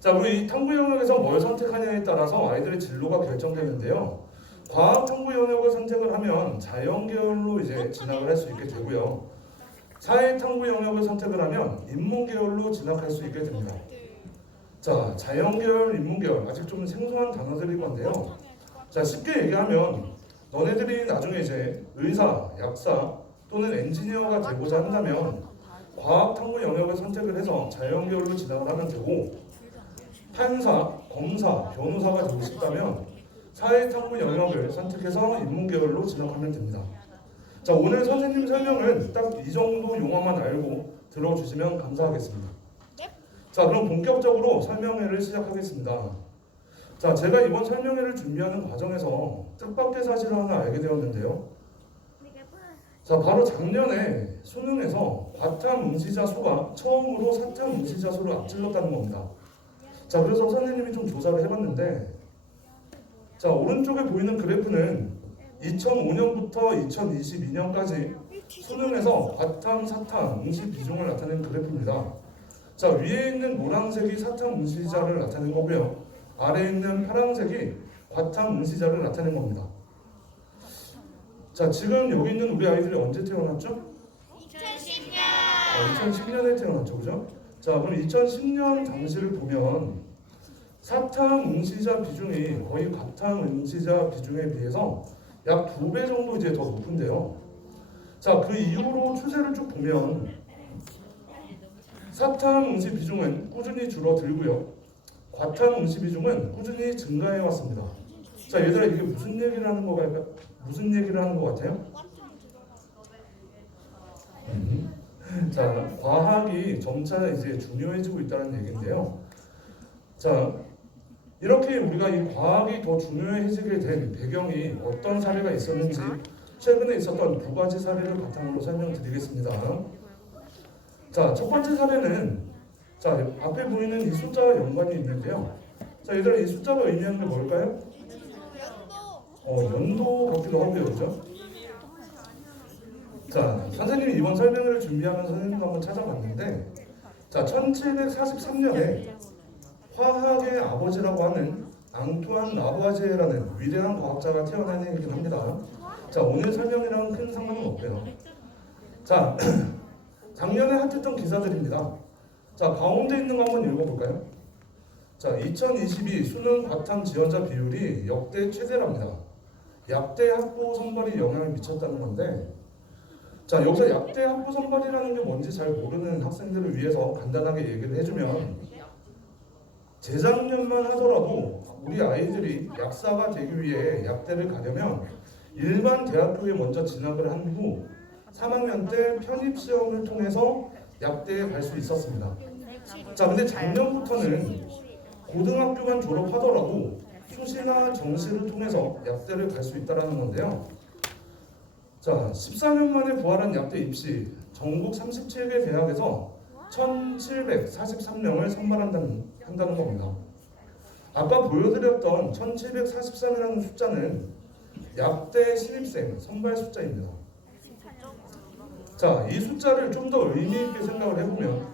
그리고 이 탐구 영역에서 뭘 선택하냐에 따라서 아이들의 진로가 결정되는데요. 과학 탐구 영역을 선택을 하면 자연계열로 이제 진학을 할 수 있게 되고요. 사회 탐구 영역을 선택을 하면 인문계열로 진학할 수 있게 됩니다. 자, 자연계열, 인문계열 아직 좀 생소한 단어들일 건데요. 자, 쉽게 얘기하면 너네들이 나중에 이제 의사, 약사 또는 엔지니어가 되고자 한다면 과학 탐구 영역을 선택을 해서 자연계열로 진학을 하면 되고, 판사, 검사, 변호사가 되고 싶다면 사회 탐구 영역을 선택해서 인문계열로 진학하면 됩니다. 자, 오늘 선생님 설명은 딱 이 정도 용어만 알고 들어주시면 감사하겠습니다. 자, 그럼 본격적으로 설명회를 시작하겠습니다. 자, 제가 이번 설명회를 준비하는 과정에서 뜻밖의 사실을 하나 알게 되었는데요. 자, 바로 작년에 수능에서 과탐 응시자 수가 처음으로 사탐 응시자 수를 앞질렀다는 겁니다. 자, 그래서 선생님이 좀 조사를 해봤는데, 자, 오른쪽에 보이는 그래프는 2005년부터 2022년까지 수능에서 과탐, 사탐 응시 비중을 나타낸 그래프입니다. 자, 위에 있는 노란색이 사탐 응시자를 나타낸 거고요. 아래에 있는 파란색이 과탐 응시자를 나타낸 겁니다. 자, 지금 여기 있는 우리 아이들이 언제 태어났죠? 2010년에 태어났죠, 그죠? 자, 그럼 2010년 당시를 보면 사탐 응시자 비중이 거의 과탐 응시자 비중에 비해서 약 2배 정도 이제 더 높은데요. 자, 그 이후로 추세를 쭉 보면 사탐 응시 비중은 꾸준히 줄어들고요. 과탐 응시 비중은 꾸준히 증가해 왔습니다. 자, 얘들아 이게 무슨 얘기를 하는 거 같아요? 자, 과학이 점차 이제 중요해지고 있다는 얘기인데요. 자, 이렇게 우리가 이 과학이 더 중요해지게 된 배경이 어떤 사례가 있었는지 최근에 있었던 2가지 사례를 바탕으로 설명드리겠습니다. 자, 첫 번째 사례는 자, 앞에 보이는 이 숫자와 연관이 있는데요. 자, 얘들아 이 숫자가 의미하는 게 뭘까요? 연도 같기도 하고요, 그죠? 자, 선생님이 이번 설명을 준비하면서 선생님도 한번 찾아봤는데, 자, 1743년에 화학의 아버지라고 하는 앙투안 라부아제라는 위대한 과학자가 태어나긴 합니다. 자, 오늘 설명이랑은 큰 상관은 없고요. 자, 작년에 핫했던 기사들입니다. 자, 가운데 있는 거 한번 읽어볼까요? 자, 2022 수능 과탐 지원자 비율이 역대 최대랍니다. 약대 학부 선발이 영향을 미쳤다는 건데, 자, 여기서 약대 학부 선발이라는 게 뭔지 잘 모르는 학생들을 위해서 간단하게 얘기를 해주면, 재작년만 하더라도 우리 아이들이 약사가 되기 위해 약대를 가려면 일반 대학교에 먼저 진학을 한 후 3학년 때 편입시험을 통해서 약대에 갈 수 있었습니다. 자, 근데 작년부터는 고등학교만 졸업하더라도 수시나 정시를 통해서 약대를 갈 수 있다는 건데요. 자, 14년 만에 부활한 약대 입시, 전국 37개 대학에서 1743명을 선발한다는 겁니다. 아까 보여드렸던 1743이라는 숫자는 약대 신입생 선발 숫자입니다. 자, 이 숫자를 좀 더 의미 있게 생각을 해보면,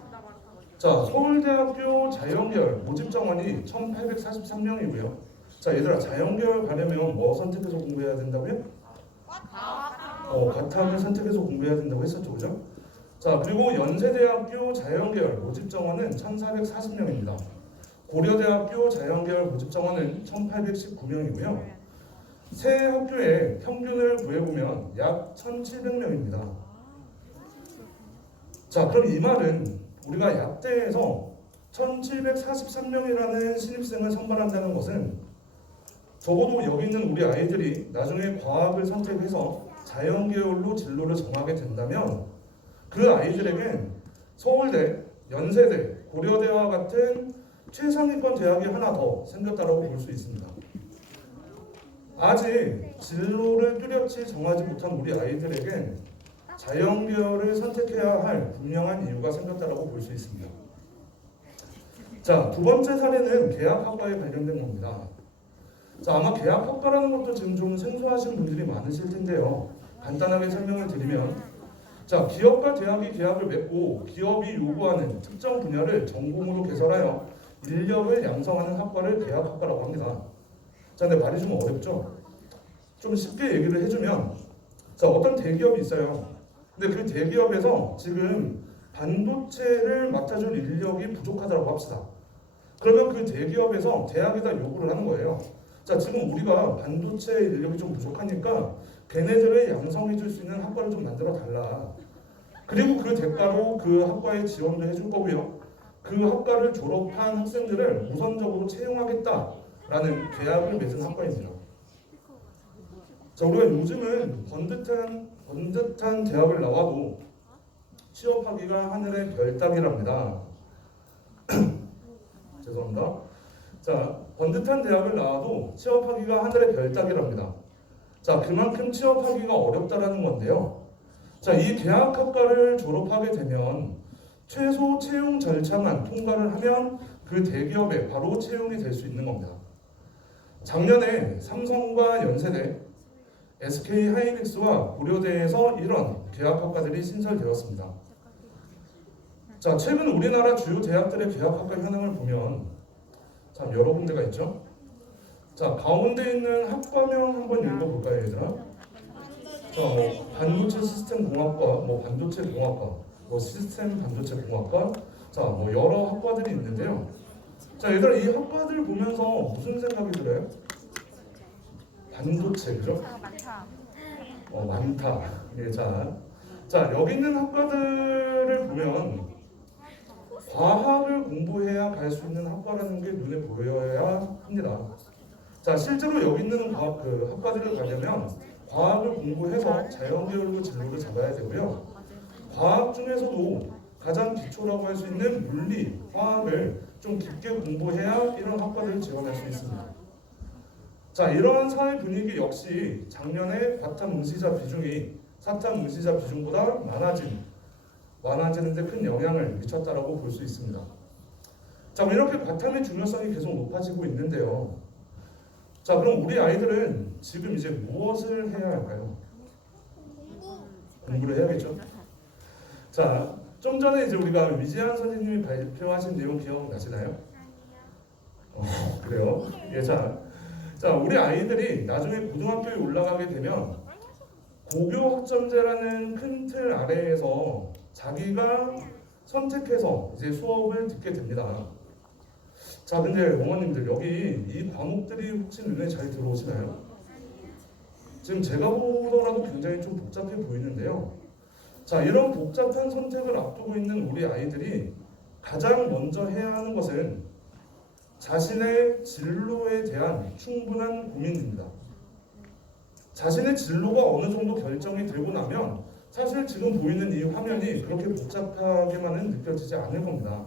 자, 서울대학교 자연계열 모집 정원이 1,843명이고요. 자, 얘들아, 자연계열 가려면 뭐 선택해서 공부해야 된다고요? 과학을 선택해서 공부해야 된다고 했었죠, 그죠? 자, 그리고 연세대학교 자연계열 모집 정원은 1,440명입니다. 고려대학교 자연계열 모집 정원은 1,819명이고요. 세 학교의 평균을 구해보면 약 1,700명입니다. 자, 그럼 이 말은 우리가 약대에서 1,743명이라는 신입생을 선발한다는 것은 적어도 여기 있는 우리 아이들이 나중에 과학을 선택해서 자연계열로 진로를 정하게 된다면 그 아이들에겐 서울대, 연세대, 고려대와 같은 최상위권 대학이 하나 더 생겼다고 볼 수 있습니다. 아직 진로를 뚜렷이 정하지 못한 우리 아이들에겐 자연계열을 선택해야 할 분명한 이유가 생겼다고 볼 수 있습니다. 자, 두 번째 사례는 계약학과에 관련된 겁니다. 자, 아마 계약학과라는 것도 지금 좀 생소하신 분들이 많으실 텐데요. 간단하게 설명을 드리면, 자, 기업과 대학이 계약을 맺고 기업이 요구하는 특정 분야를 전공으로 개설하여 인력을 양성하는 학과를 계약학과라고 합니다. 자, 근데 말이 좀 어렵죠? 좀 쉽게 얘기를 해주면, 자, 어떤 대기업이 있어요. 근데 그 대기업에서 지금 반도체를 맡아줄 인력이 부족하다고 합시다. 그러면 그 대기업에서 대학에다 요구를 하는 거예요. 자, 지금 우리가 반도체 인력이 좀 부족하니까 걔네들을 양성해 줄 수 있는 학과를 좀 만들어 달라. 그리고 그 대가로 그 학과에 지원도 해줄 거고요. 그 학과를 졸업한 학생들을 우선적으로 채용하겠다라는 계약을 맺은 학과입니다. 자, 우리가 요즘은 번듯한 대학을 나와도 취업하기가 하늘의 별 따기랍니다. 죄송합니다. 자, 번듯한 대학을 나와도 취업하기가 하늘의 별 따기랍니다. 자, 그만큼 취업하기가 어렵다라는 건데요. 자, 이 계약학과를 졸업하게 되면 최소 채용 절차만 통과를 하면 그 대기업에 바로 채용이 될 수 있는 겁니다. 작년에 삼성과 연세대, SK 하이닉스와 고려대에서 이런 계약학과들이 신설되었습니다. 자, 최근 우리나라 주요 대학들의 계약학과 현황을 보면 참 여러 군데가 있죠. 자, 가운데 있는 학과명 한번 읽어볼까요, 얘들아? 자, 뭐 반도체 시스템 공학과, 뭐 반도체 공학과, 뭐 시스템 반도체 공학과, 자, 뭐 여러 학과들이 있는데요. 자, 얘들아, 이 학과들 보면서 무슨 생각이 들어요? 반도체, 그죠? 많다. 예, 자, 여기 있는 학과들을 보면 과학을 공부해야 갈 수 있는 학과라는 게 눈에 보여야 합니다. 자, 실제로 여기 있는 학과들을 가려면 과학을 공부해서 자연계열로 진로를 잡아야 되고요. 과학 중에서도 가장 기초라고 할 수 있는 물리, 화학을 좀 깊게 공부해야 이런 학과들을 지원할 수 있습니다. 자, 이러한 사회 분위기 역시 작년에 과탐 응시자 비중이 사탐 응시자 비중보다 많아지는데 큰 영향을 미쳤다라고 볼 수 있습니다. 자, 이렇게 과탐의 중요성이 계속 높아지고 있는데요. 자, 그럼 우리 아이들은 지금 이제 무엇을 해야 할까요? 공부를 해야겠죠. 자, 좀 전에 이제 우리가 위지한 선생님이 발표하신 내용 기억나시나요? 그래요? 예, 자, 우리 아이들이 나중에 고등학교에 올라가게 되면 고교 학점제라는 큰 틀 아래에서 자기가 선택해서 이제 수업을 듣게 됩니다. 자, 근데 어머님들 여기 이 과목들이 혹시 눈에 잘 들어오시나요? 지금 제가 보더라도 굉장히 좀 복잡해 보이는데요. 자, 이런 복잡한 선택을 앞두고 있는 우리 아이들이 가장 먼저 해야 하는 것은 자신의 진로에 대한 충분한 고민입니다. 자신의 진로가 어느 정도 결정이 되고 나면 사실 지금 보이는 이 화면이 그렇게 복잡하게만은 느껴지지 않을 겁니다.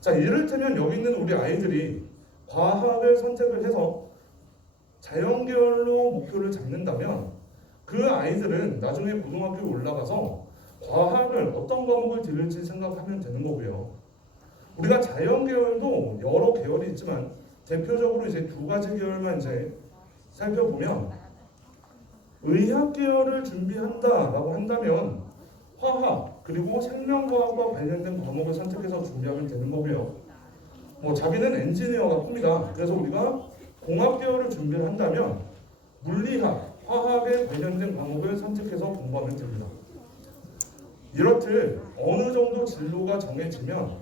자, 이를테면 여기 있는 우리 아이들이 과학을 선택을 해서 자연계열로 목표를 잡는다면 그 아이들은 나중에 고등학교에 올라가서 과학을 어떤 과목을 들을지 생각하면 되는 거고요. 우리가 자연계열도 여러 계열이 있지만 대표적으로 이제 두 가지 계열만 이제 살펴보면 의학 계열을 준비한다라고 한다면 화학 그리고 생명과학과 관련된 과목을 선택해서 준비하면 되는 거고요. 뭐 자기는 엔지니어가 꿈이다. 그래서 우리가 공학 계열을 준비를 한다면 물리학, 화학에 관련된 과목을 선택해서 공부하면 됩니다. 이렇듯 어느 정도 진로가 정해지면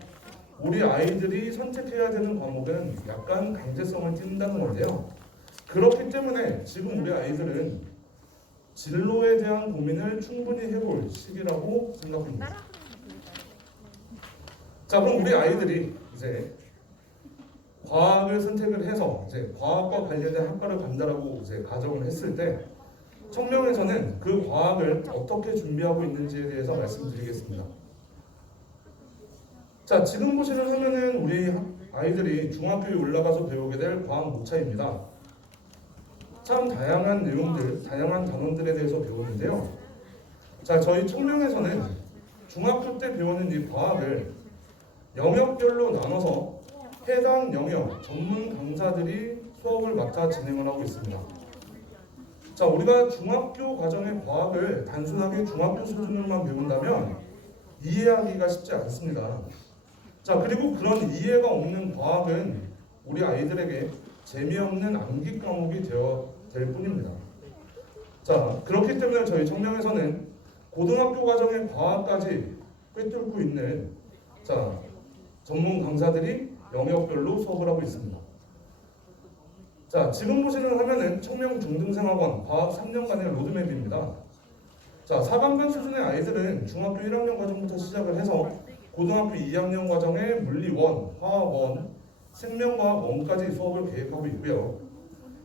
우리 아이들이 선택해야 되는 과목은 약간 강제성을 띈다는 건데요. 그렇기 때문에 지금 우리 아이들은 진로에 대한 고민을 충분히 해볼 시기라고 생각합니다. 자, 그럼 우리 아이들이 이제 과학을 선택을 해서 이제 과학과 관련된 학과를 간다라고 이제 가정을 했을 때 청명에서는 그 과학을 어떻게 준비하고 있는지에 대해서 말씀드리겠습니다. 자, 지금 보시는 화면은 우리 아이들이 중학교에 올라가서 배우게 될 과학 목차입니다. 참 다양한 내용들, 다양한 단원들에 대해서 배우는데요. 자, 저희 청명에서는 중학교 때 배우는 이 과학을 영역별로 나눠서 해당 영역 전문 강사들이 수업을 맡아 진행을 하고 있습니다. 자, 우리가 중학교 과정의 과학을 단순하게 중학교 수준으로만 배운다면 이해하기가 쉽지 않습니다. 자, 그리고 그런 이해가 없는 과학은 우리 아이들에게 재미없는 암기 과목이 되어 될 뿐입니다. 자, 그렇기 때문에 저희 청명에서는 고등학교 과정의 과학까지 꿰뚫고 있는 전문 강사들이 영역별로 수업을 하고 있습니다. 자, 지금 보시는 화면은 청명 중등생학원 과학 3년간의 로드맵입니다. 자, 4강반 수준의 아이들은 중학교 1학년 과정부터 시작을 해서 고등학교 2학년 과정의 물리 1, 화학 1, 생명과학 1까지 수업을 계획하고 있고요.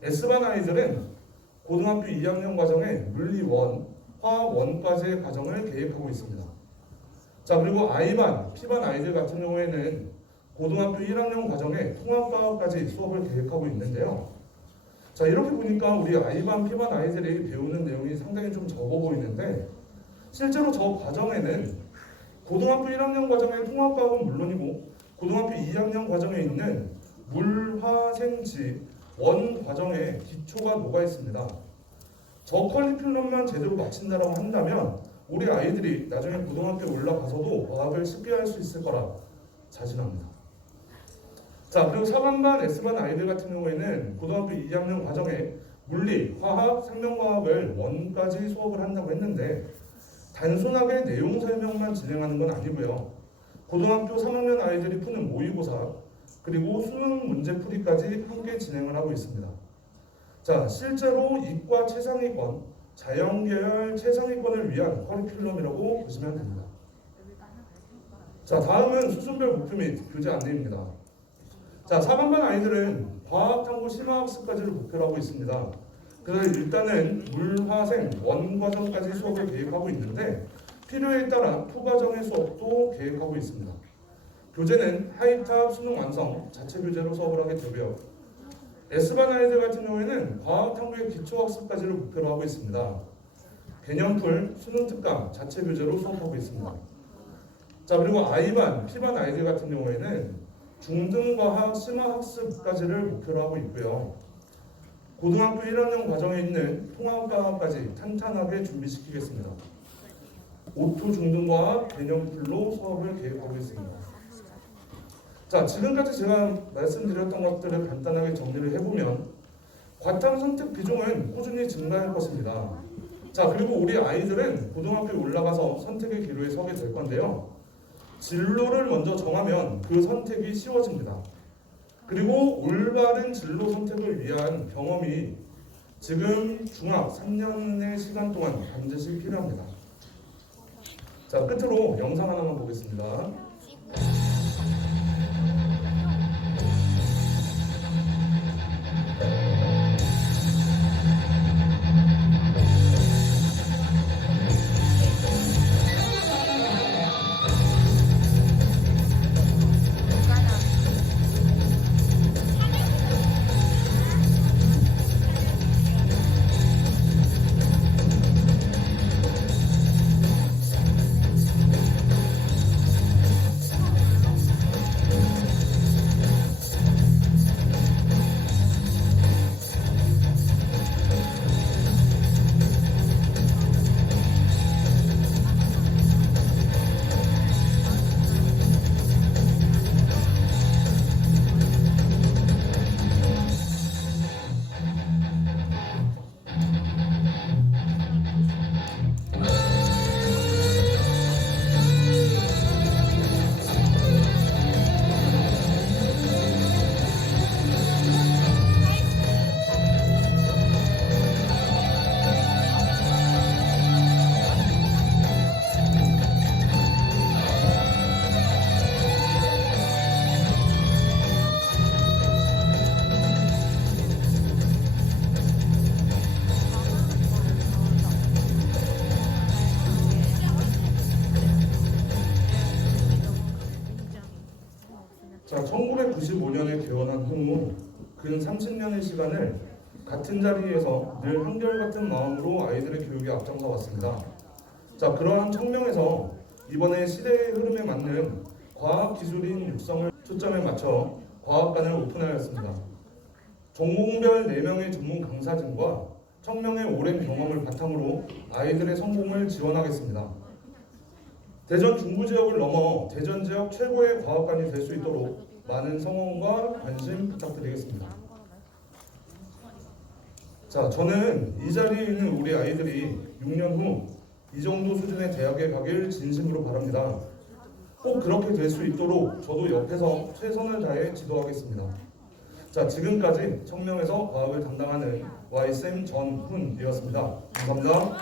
S반 아이들은 고등학교 2학년 과정의 물리 1, 화학 1까지의 과정을 계획하고 있습니다. 자, 그리고 I반, P반 아이들 같은 경우에는 고등학교 1학년 과정에 통합과학까지 수업을 계획하고 있는데요. 자, 이렇게 보니까 우리 I반, P반 아이들이 배우는 내용이 상당히 좀 적어 보이는데 실제로 저 과정에는 고등학교 1학년 과정의 통합과학은 물론이고 고등학교 2학년 과정에 있는 물화생지 원 과정에 기초가 녹아 있습니다. 저 커리큘럼만 제대로 마친다라고 한다면 우리 아이들이 나중에 고등학교에 올라가서도 과학을 쉽게 할 수 있을 거라 자신합니다. 자, 그리고 4반반 S반 아이들 같은 경우에는 고등학교 2학년 과정에 물리, 화학, 생명과학을 1까지 수업을 한다고 했는데 단순하게 내용 설명만 진행하는 건 아니고요. 고등학교 3학년 아이들이 푸는 모의고사 그리고 수능 문제풀이까지 함께 진행을 하고 있습니다. 자, 실제로 이과 최상위권, 자연계열 최상위권을 위한 커리큘럼이라고 보시면 됩니다. 자, 다음은 수준별 목표 및 교재 안내입니다. 자, 4반반 아이들은 과학탐구 심화학습까지를 목표로 하고 있습니다. 그래서 일단은 물화생 원과정까지 수업을 계획하고 있는데 필요에 따라 투과정의 수업도 계획하고 있습니다. 교재는 하이탑 수능 완성 자체 교재로 수업을 하게 되고요. S반 아이들 같은 경우에는 과학탐구의 기초학습까지를 목표로 하고 있습니다. 개념풀, 수능 특강 자체 교재로 수업하고 있습니다. 자, 그리고 I반, P반 아이들 같은 경우에는 중등과학 심화학습까지를 목표로 하고 있고요. 고등학교 1학년 과정에 있는 통합과학까지 탄탄하게 준비시키겠습니다. 오토 중등과학 개념풀로 수업을 계획하고 있습니다. 자, 지금까지 제가 말씀드렸던 것들을 간단하게 정리를 해보면 과탐 선택 비중은 꾸준히 증가할 것입니다. 자, 그리고 우리 아이들은 고등학교에 올라가서 선택의 기로에 서게 될 건데요. 진로를 먼저 정하면 그 선택이 쉬워집니다. 그리고 올바른 진로 선택을 위한 경험이 지금 중학 3년의 시간 동안 반드시 필요합니다. 자, 끝으로 영상 하나만 보겠습니다. 1995년에 개원한 후 근 30년의 시간을 같은 자리에서 늘 한결같은 마음으로 아이들의 교육에 앞장서 왔습니다. 자, 그러한 청명에서 이번에 시대의 흐름에 맞는 과학기술인 육성을 초점에 맞춰 과학관을 오픈하였습니다. 전공별 4명의 전문 강사진과 청명의 오랜 경험을 바탕으로 아이들의 성공을 지원하겠습니다. 대전 중부 지역을 넘어 대전 지역 최고의 과학관이 될 수 있도록 많은 성원과 관심 부탁드리겠습니다. 자, 저는 이 자리에 있는 우리 아이들이 6년 후 이 정도 수준의 대학에 가길 진심으로 바랍니다. 꼭 그렇게 될 수 있도록 저도 옆에서 최선을 다해 지도하겠습니다. 자, 지금까지 청명에서 과학을 담당하는 YSM 전훈이었습니다. 감사합니다.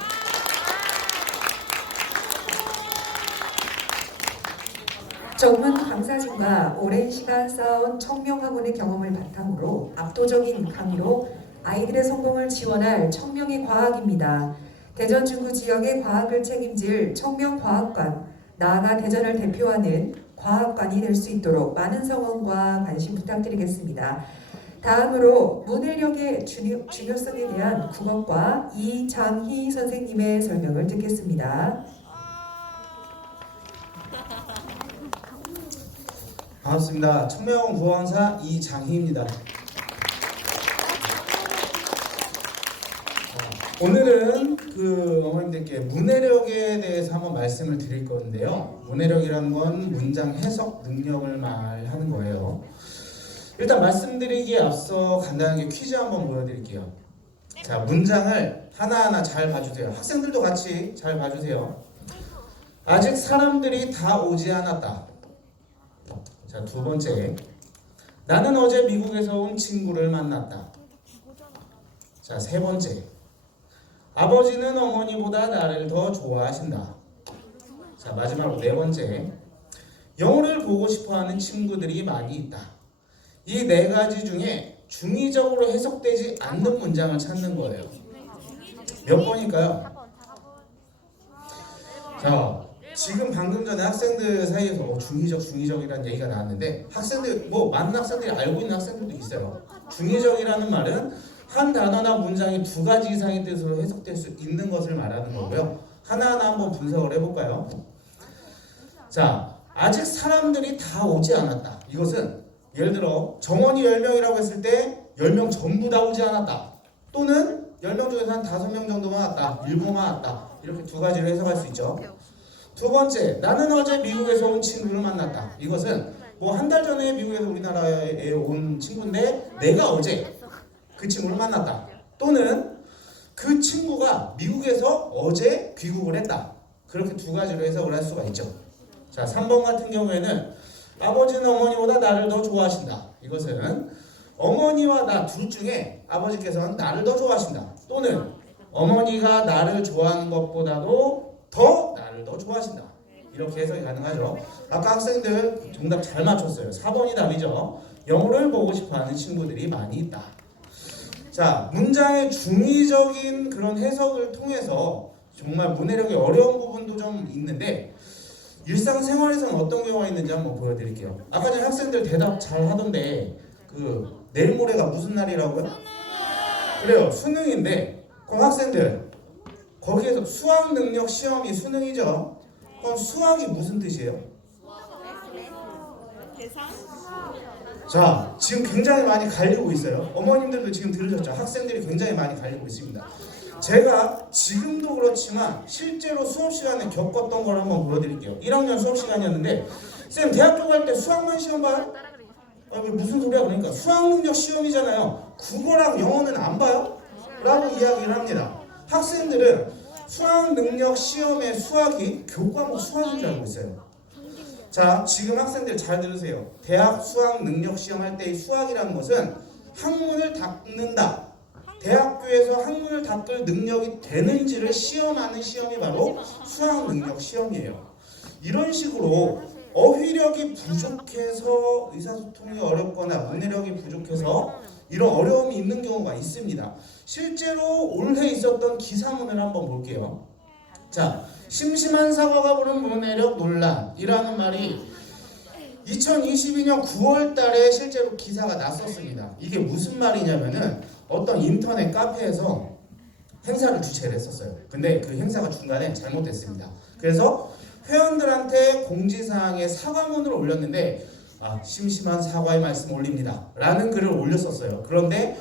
전문 강사진과 오랜 시간 쌓아온 청명학원의 경험을 바탕으로 압도적인 강의로 아이들의 성공을 지원할 청명의 과학입니다. 대전 중구 지역의 과학을 책임질 청명과학관, 나아가 대전을 대표하는 과학관이 될 수 있도록 많은 성원과 관심 부탁드리겠습니다. 다음으로 문해력의 중요성에 대한 국어과 이장희 선생님의 설명을 듣겠습니다. 반갑습니다. 청명학원 국어강사 이장희입니다. 오늘은 어머님들께 문해력에 대해서 한번 말씀을 드릴 건데요. 문해력이라는 건 문장 해석 능력을 말하는 거예요. 일단 말씀드리기에 앞서 간단하게 퀴즈 한번 보여드릴게요. 자, 문장을 하나하나 잘 봐주세요. 학생들도 같이 잘 봐주세요. 아직 사람들이 다 오지 않았다. 자, 두 번째. 나는 어제 미국에서 온 친구를 만났다. 자, 세 번째. 아버지는 어머니보다 나를 더 좋아하신다. 자, 마지막으로 네 번째. 영어를 보고 싶어하는 친구들이 많이 있다. 이 네 가지 중에 중의적으로 해석되지 않는 문장을 찾는 거예요. 몇 번일까요? 자, 지금 방금 전에 학생들 사이에서 중의적이라는 얘기가 나왔는데 학생들, 많은 학생들이 알고 있는 학생들도 있어요. 중의적이라는 말은 한 단어나 문장이 두 가지 이상의 뜻으로 해석될 수 있는 것을 말하는 거고요. 하나하나 한번 분석을 해볼까요? 자, 아직 사람들이 다 오지 않았다. 이것은 예를 들어 정원이 10명이라고 했을 때 10명 전부 다 오지 않았다. 또는 10명 중에서 한 5명 정도만 왔다. 7명 왔다. 이렇게 두 가지로 해석할 수 있죠. 두 번째, 나는 어제 미국에서 온 친구를 만났다. 이것은 한 달 전에 미국에서 우리나라에 온 친구인데 내가 어제 그 친구를 만났다. 또는 그 친구가 미국에서 어제 귀국을 했다. 그렇게 두 가지로 해석을 할 수가 있죠. 자, 3번 같은 경우에는 아버지는 어머니보다 나를 더 좋아하신다. 이것은 어머니와 나 둘 중에 아버지께서는 나를 더 좋아하신다. 또는 어머니가 나를 좋아하는 것보다도 더 나를 더 좋아하신다. 이렇게 해석이 가능하죠. 아까 학생들 정답 잘 맞췄어요. 4번이 답이죠. 영어를 보고 싶어하는 친구들이 많이 있다. 자, 문장의 중의적인 그런 해석을 통해서 정말 문해력이 어려운 부분도 좀 있는데 일상생활에서는 어떤 경우가 있는지 한번 보여드릴게요. 아까 전에 학생들 대답 잘 하던데 내일 모레가 무슨 날이라고요? 그래요, 수능인데 그럼 학생들 거기에서 수학 능력 시험이 수능이죠. 그럼 수학이 무슨 뜻이에요? 자, 지금 굉장히 많이 갈리고 있어요. 어머님들도 지금 들으셨죠? 학생들이 굉장히 많이 갈리고 있습니다. 제가 지금도 그렇지만 실제로 수업 시간에 겪었던 걸 한번 보여드릴게요. 1학년 수업 시간이었는데 쌤 대학교 갈 때 수학만 시험 봐요? 왜 무슨 소리야? 그러니까 수학 능력 시험이잖아요. 국어랑 영어는 안 봐요? 라고 이야기를 합니다. 학생들은 수학 능력 시험의 수학이 교과목 수학인 줄 알고 있어요. 자, 지금 학생들 잘 들으세요. 대학 수학 능력 시험 할 때의 수학이라는 것은 학문을 닦는다. 대학교에서 학문을 닦을 능력이 되는지를 시험하는 시험이 바로 수학 능력 시험이에요. 이런 식으로 어휘력이 부족해서 의사소통이 어렵거나 문해력이 부족해서 이런 어려움이 있는 경우가 있습니다. 실제로 올해 있었던 기사문을 한번 볼게요. 자, 심심한 사과가 부른 문해력 논란이라는 말이 2022년 9월 달에 실제로 기사가 났었습니다. 이게 무슨 말이냐면은 어떤 인터넷 카페에서 행사를 주최를 했었어요. 근데 그 행사가 중간에 잘못됐습니다. 그래서 회원들한테 공지사항에 사과문을 올렸는데 심심한 사과의 말씀 올립니다 라는 글을 올렸었어요. 그런데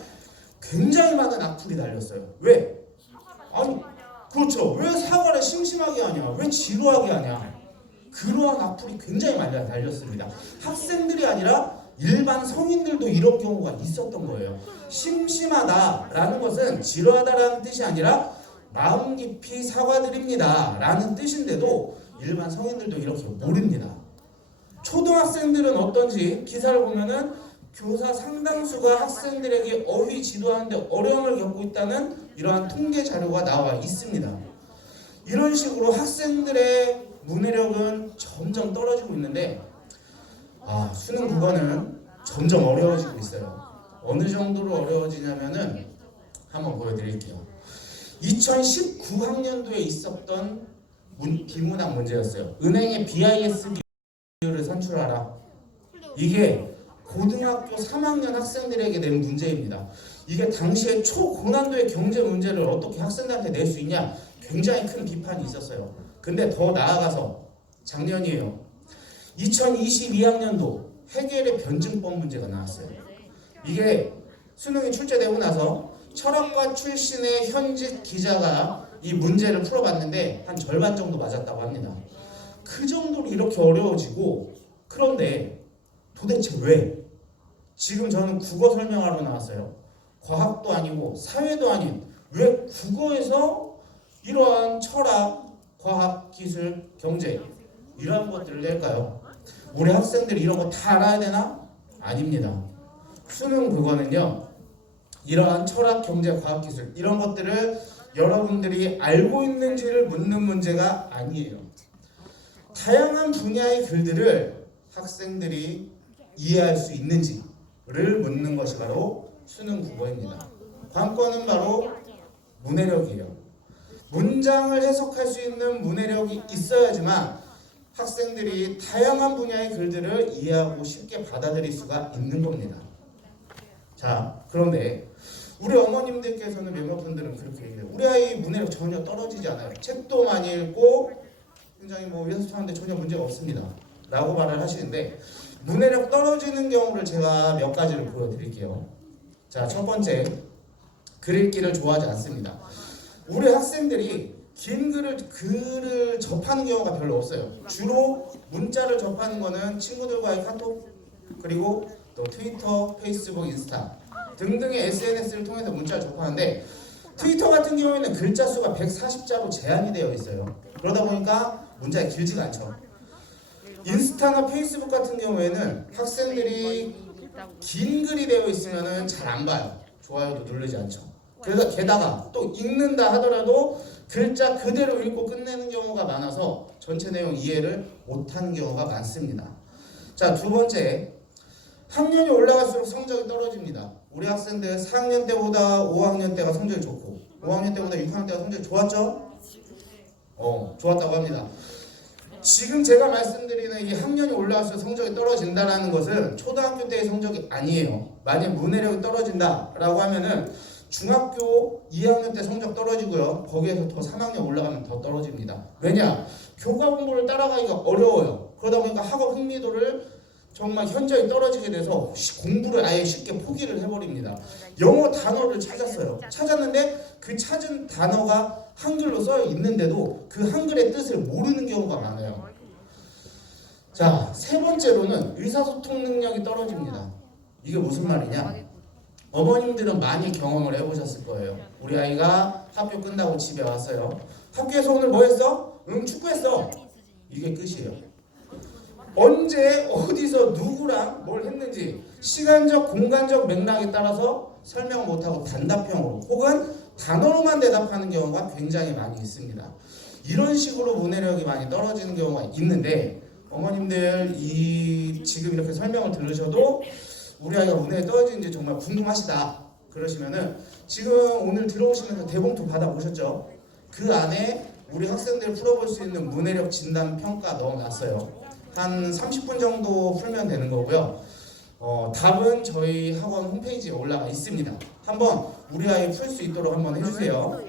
굉장히 많은 악플이 달렸어요. 왜? 아니 그렇죠. 왜 사과를 심심하게 하냐? 왜 지루하게 하냐? 그러한 악플이 굉장히 많이 달렸습니다. 학생들이 아니라 일반 성인들도 이런 경우가 있었던 거예요. 심심하다라는 것은 지루하다라는 뜻이 아니라 마음 깊이 사과드립니다 라는 뜻인데도 일반 성인들도 이렇게 모릅니다. 초등학생들은 어떤지 기사를 보면은 교사 상당수가 학생들에게 어휘 지도하는데 어려움을 겪고 있다는 이러한 통계 자료가 나와 있습니다. 이런 식으로 학생들의 문해력은 점점 떨어지고 있는데 수능 국어는 점점 어려워지고 있어요. 어느 정도로 어려워지냐면은 한번 보여드릴게요. 2019학년도에 있었던 비문학 문제였어요. 은행의 BIS 비율을 산출하라. 이게 고등학교 3학년 학생들에게 낸 문제입니다. 이게 당시에 초고난도의 경제 문제를 어떻게 학생들한테 낼 수 있냐 굉장히 큰 비판이 있었어요. 근데 더 나아가서 작년이에요. 2022학년도 해결의 변증법 문제가 나왔어요. 이게 수능이 출제되고 나서 철학과 출신의 현직 기자가 이 문제를 풀어봤는데 한 절반 정도 맞았다고 합니다. 그 정도로 이렇게 어려워지고, 그런데 도대체 왜? 지금 저는 국어 설명하러 나왔어요. 과학도 아니고 사회도 아닌 왜 국어에서 이러한 철학, 과학, 기술, 경제 이러한 것들을 낼까요? 우리 학생들이 이런 거 다 알아야 되나? 아닙니다. 수능 국어는요, 이러한 철학, 경제, 과학, 기술 이런 것들을 여러분들이 알고 있는지를 묻는 문제가 아니에요. 다양한 분야의 글들을 학생들이 이해할 수 있는지를 묻는 것이 바로 수능 국어입니다. 관건은 바로 문해력이에요. 문장을 해석할 수 있는 문해력이 있어야지만 학생들이 다양한 분야의 글들을 이해하고 쉽게 받아들일 수가 있는 겁니다. 자, 그런데 우리 어머님들께서는 몇몇 분들은 그렇게 얘기해요. 우리 아이 문해력 전혀 떨어지지 않아요. 책도 많이 읽고 굉장히 위해서하는데 전혀 문제가 없습니다 라고 말을 하시는데, 문해력 떨어지는 경우를 제가 몇 가지를 보여드릴게요. 자, 첫 번째, 글 읽기를 좋아하지 않습니다. 우리 학생들이 긴 글을 접하는 경우가 별로 없어요. 주로 문자를 접하는 거는 친구들과의 카톡, 그리고 또 트위터, 페이스북, 인스타 등등의 SNS를 통해서 문자를 접하는데, 트위터 같은 경우에는 글자 수가 140자로 제한이 되어 있어요. 그러다 보니까 문자가 길지가 않죠. 인스타나 페이스북 같은 경우에는 학생들이 긴 글이 되어 있으면 잘 안 봐요. 좋아요도 누르지 않죠. 그래서 게다가 또 읽는다 하더라도 글자 그대로 읽고 끝내는 경우가 많아서 전체 내용 이해를 못하는 경우가 많습니다. 자, 두 번째, 학년이 올라갈수록 성적이 떨어집니다. 우리 학생들 4학년 때보다 5학년 때가 성적이 좋고 5학년 때보다 6학년 때가 성적이 좋았죠? 좋았다고 합니다. 지금 제가 말씀드리는 이 학년이 올라갈수록 성적이 떨어진다는 것은 초등학교 때의 성적이 아니에요. 만약 문해력이 떨어진다라고 하면은 중학교 2학년 때 성적 떨어지고요. 거기에서 더 3학년 올라가면 더 떨어집니다. 왜냐? 교과 공부를 따라가기가 어려워요. 그러다 보니까 학업 흥미도를 정말 현저히 떨어지게 돼서 공부를 아예 쉽게 포기를 해버립니다. 영어 단어를 찾았는데 그 찾은 단어가 한글로 써 있는데도 그 한글의 뜻을 모르는 경우가 많아요. 자, 세 번째로는 의사소통 능력이 떨어집니다. 이게 무슨 말이냐? 어머님들은 많이 경험을 해보셨을 거예요. 우리 아이가 학교 끝나고 집에 왔어요. 학교에서 오늘 뭐 했어? 축구했어. 이게 끝이에요. 언제 어디서 누구랑 뭘 했는지 시간적 공간적 맥락에 따라서 설명 못하고 단답형으로 혹은 단어로만 대답하는 경우가 굉장히 많이 있습니다. 이런 식으로 문해력이 많이 떨어지는 경우가 있는데, 어머님들 지금 이렇게 설명을 들으셔도 우리 아이가 문해력이 떨어지는지 정말 궁금하시다 그러시면은 지금 오늘 들어오시면서 대봉투 받아보셨죠? 그 안에 우리 학생들 풀어볼 수 있는 문해력 진단 평가 넣어놨어요. 한 30분 정도 풀면 되는 거고요. 답은 저희 학원 홈페이지에 올라가 있습니다. 한번 우리 아이 풀 수 있도록 한번 해주세요.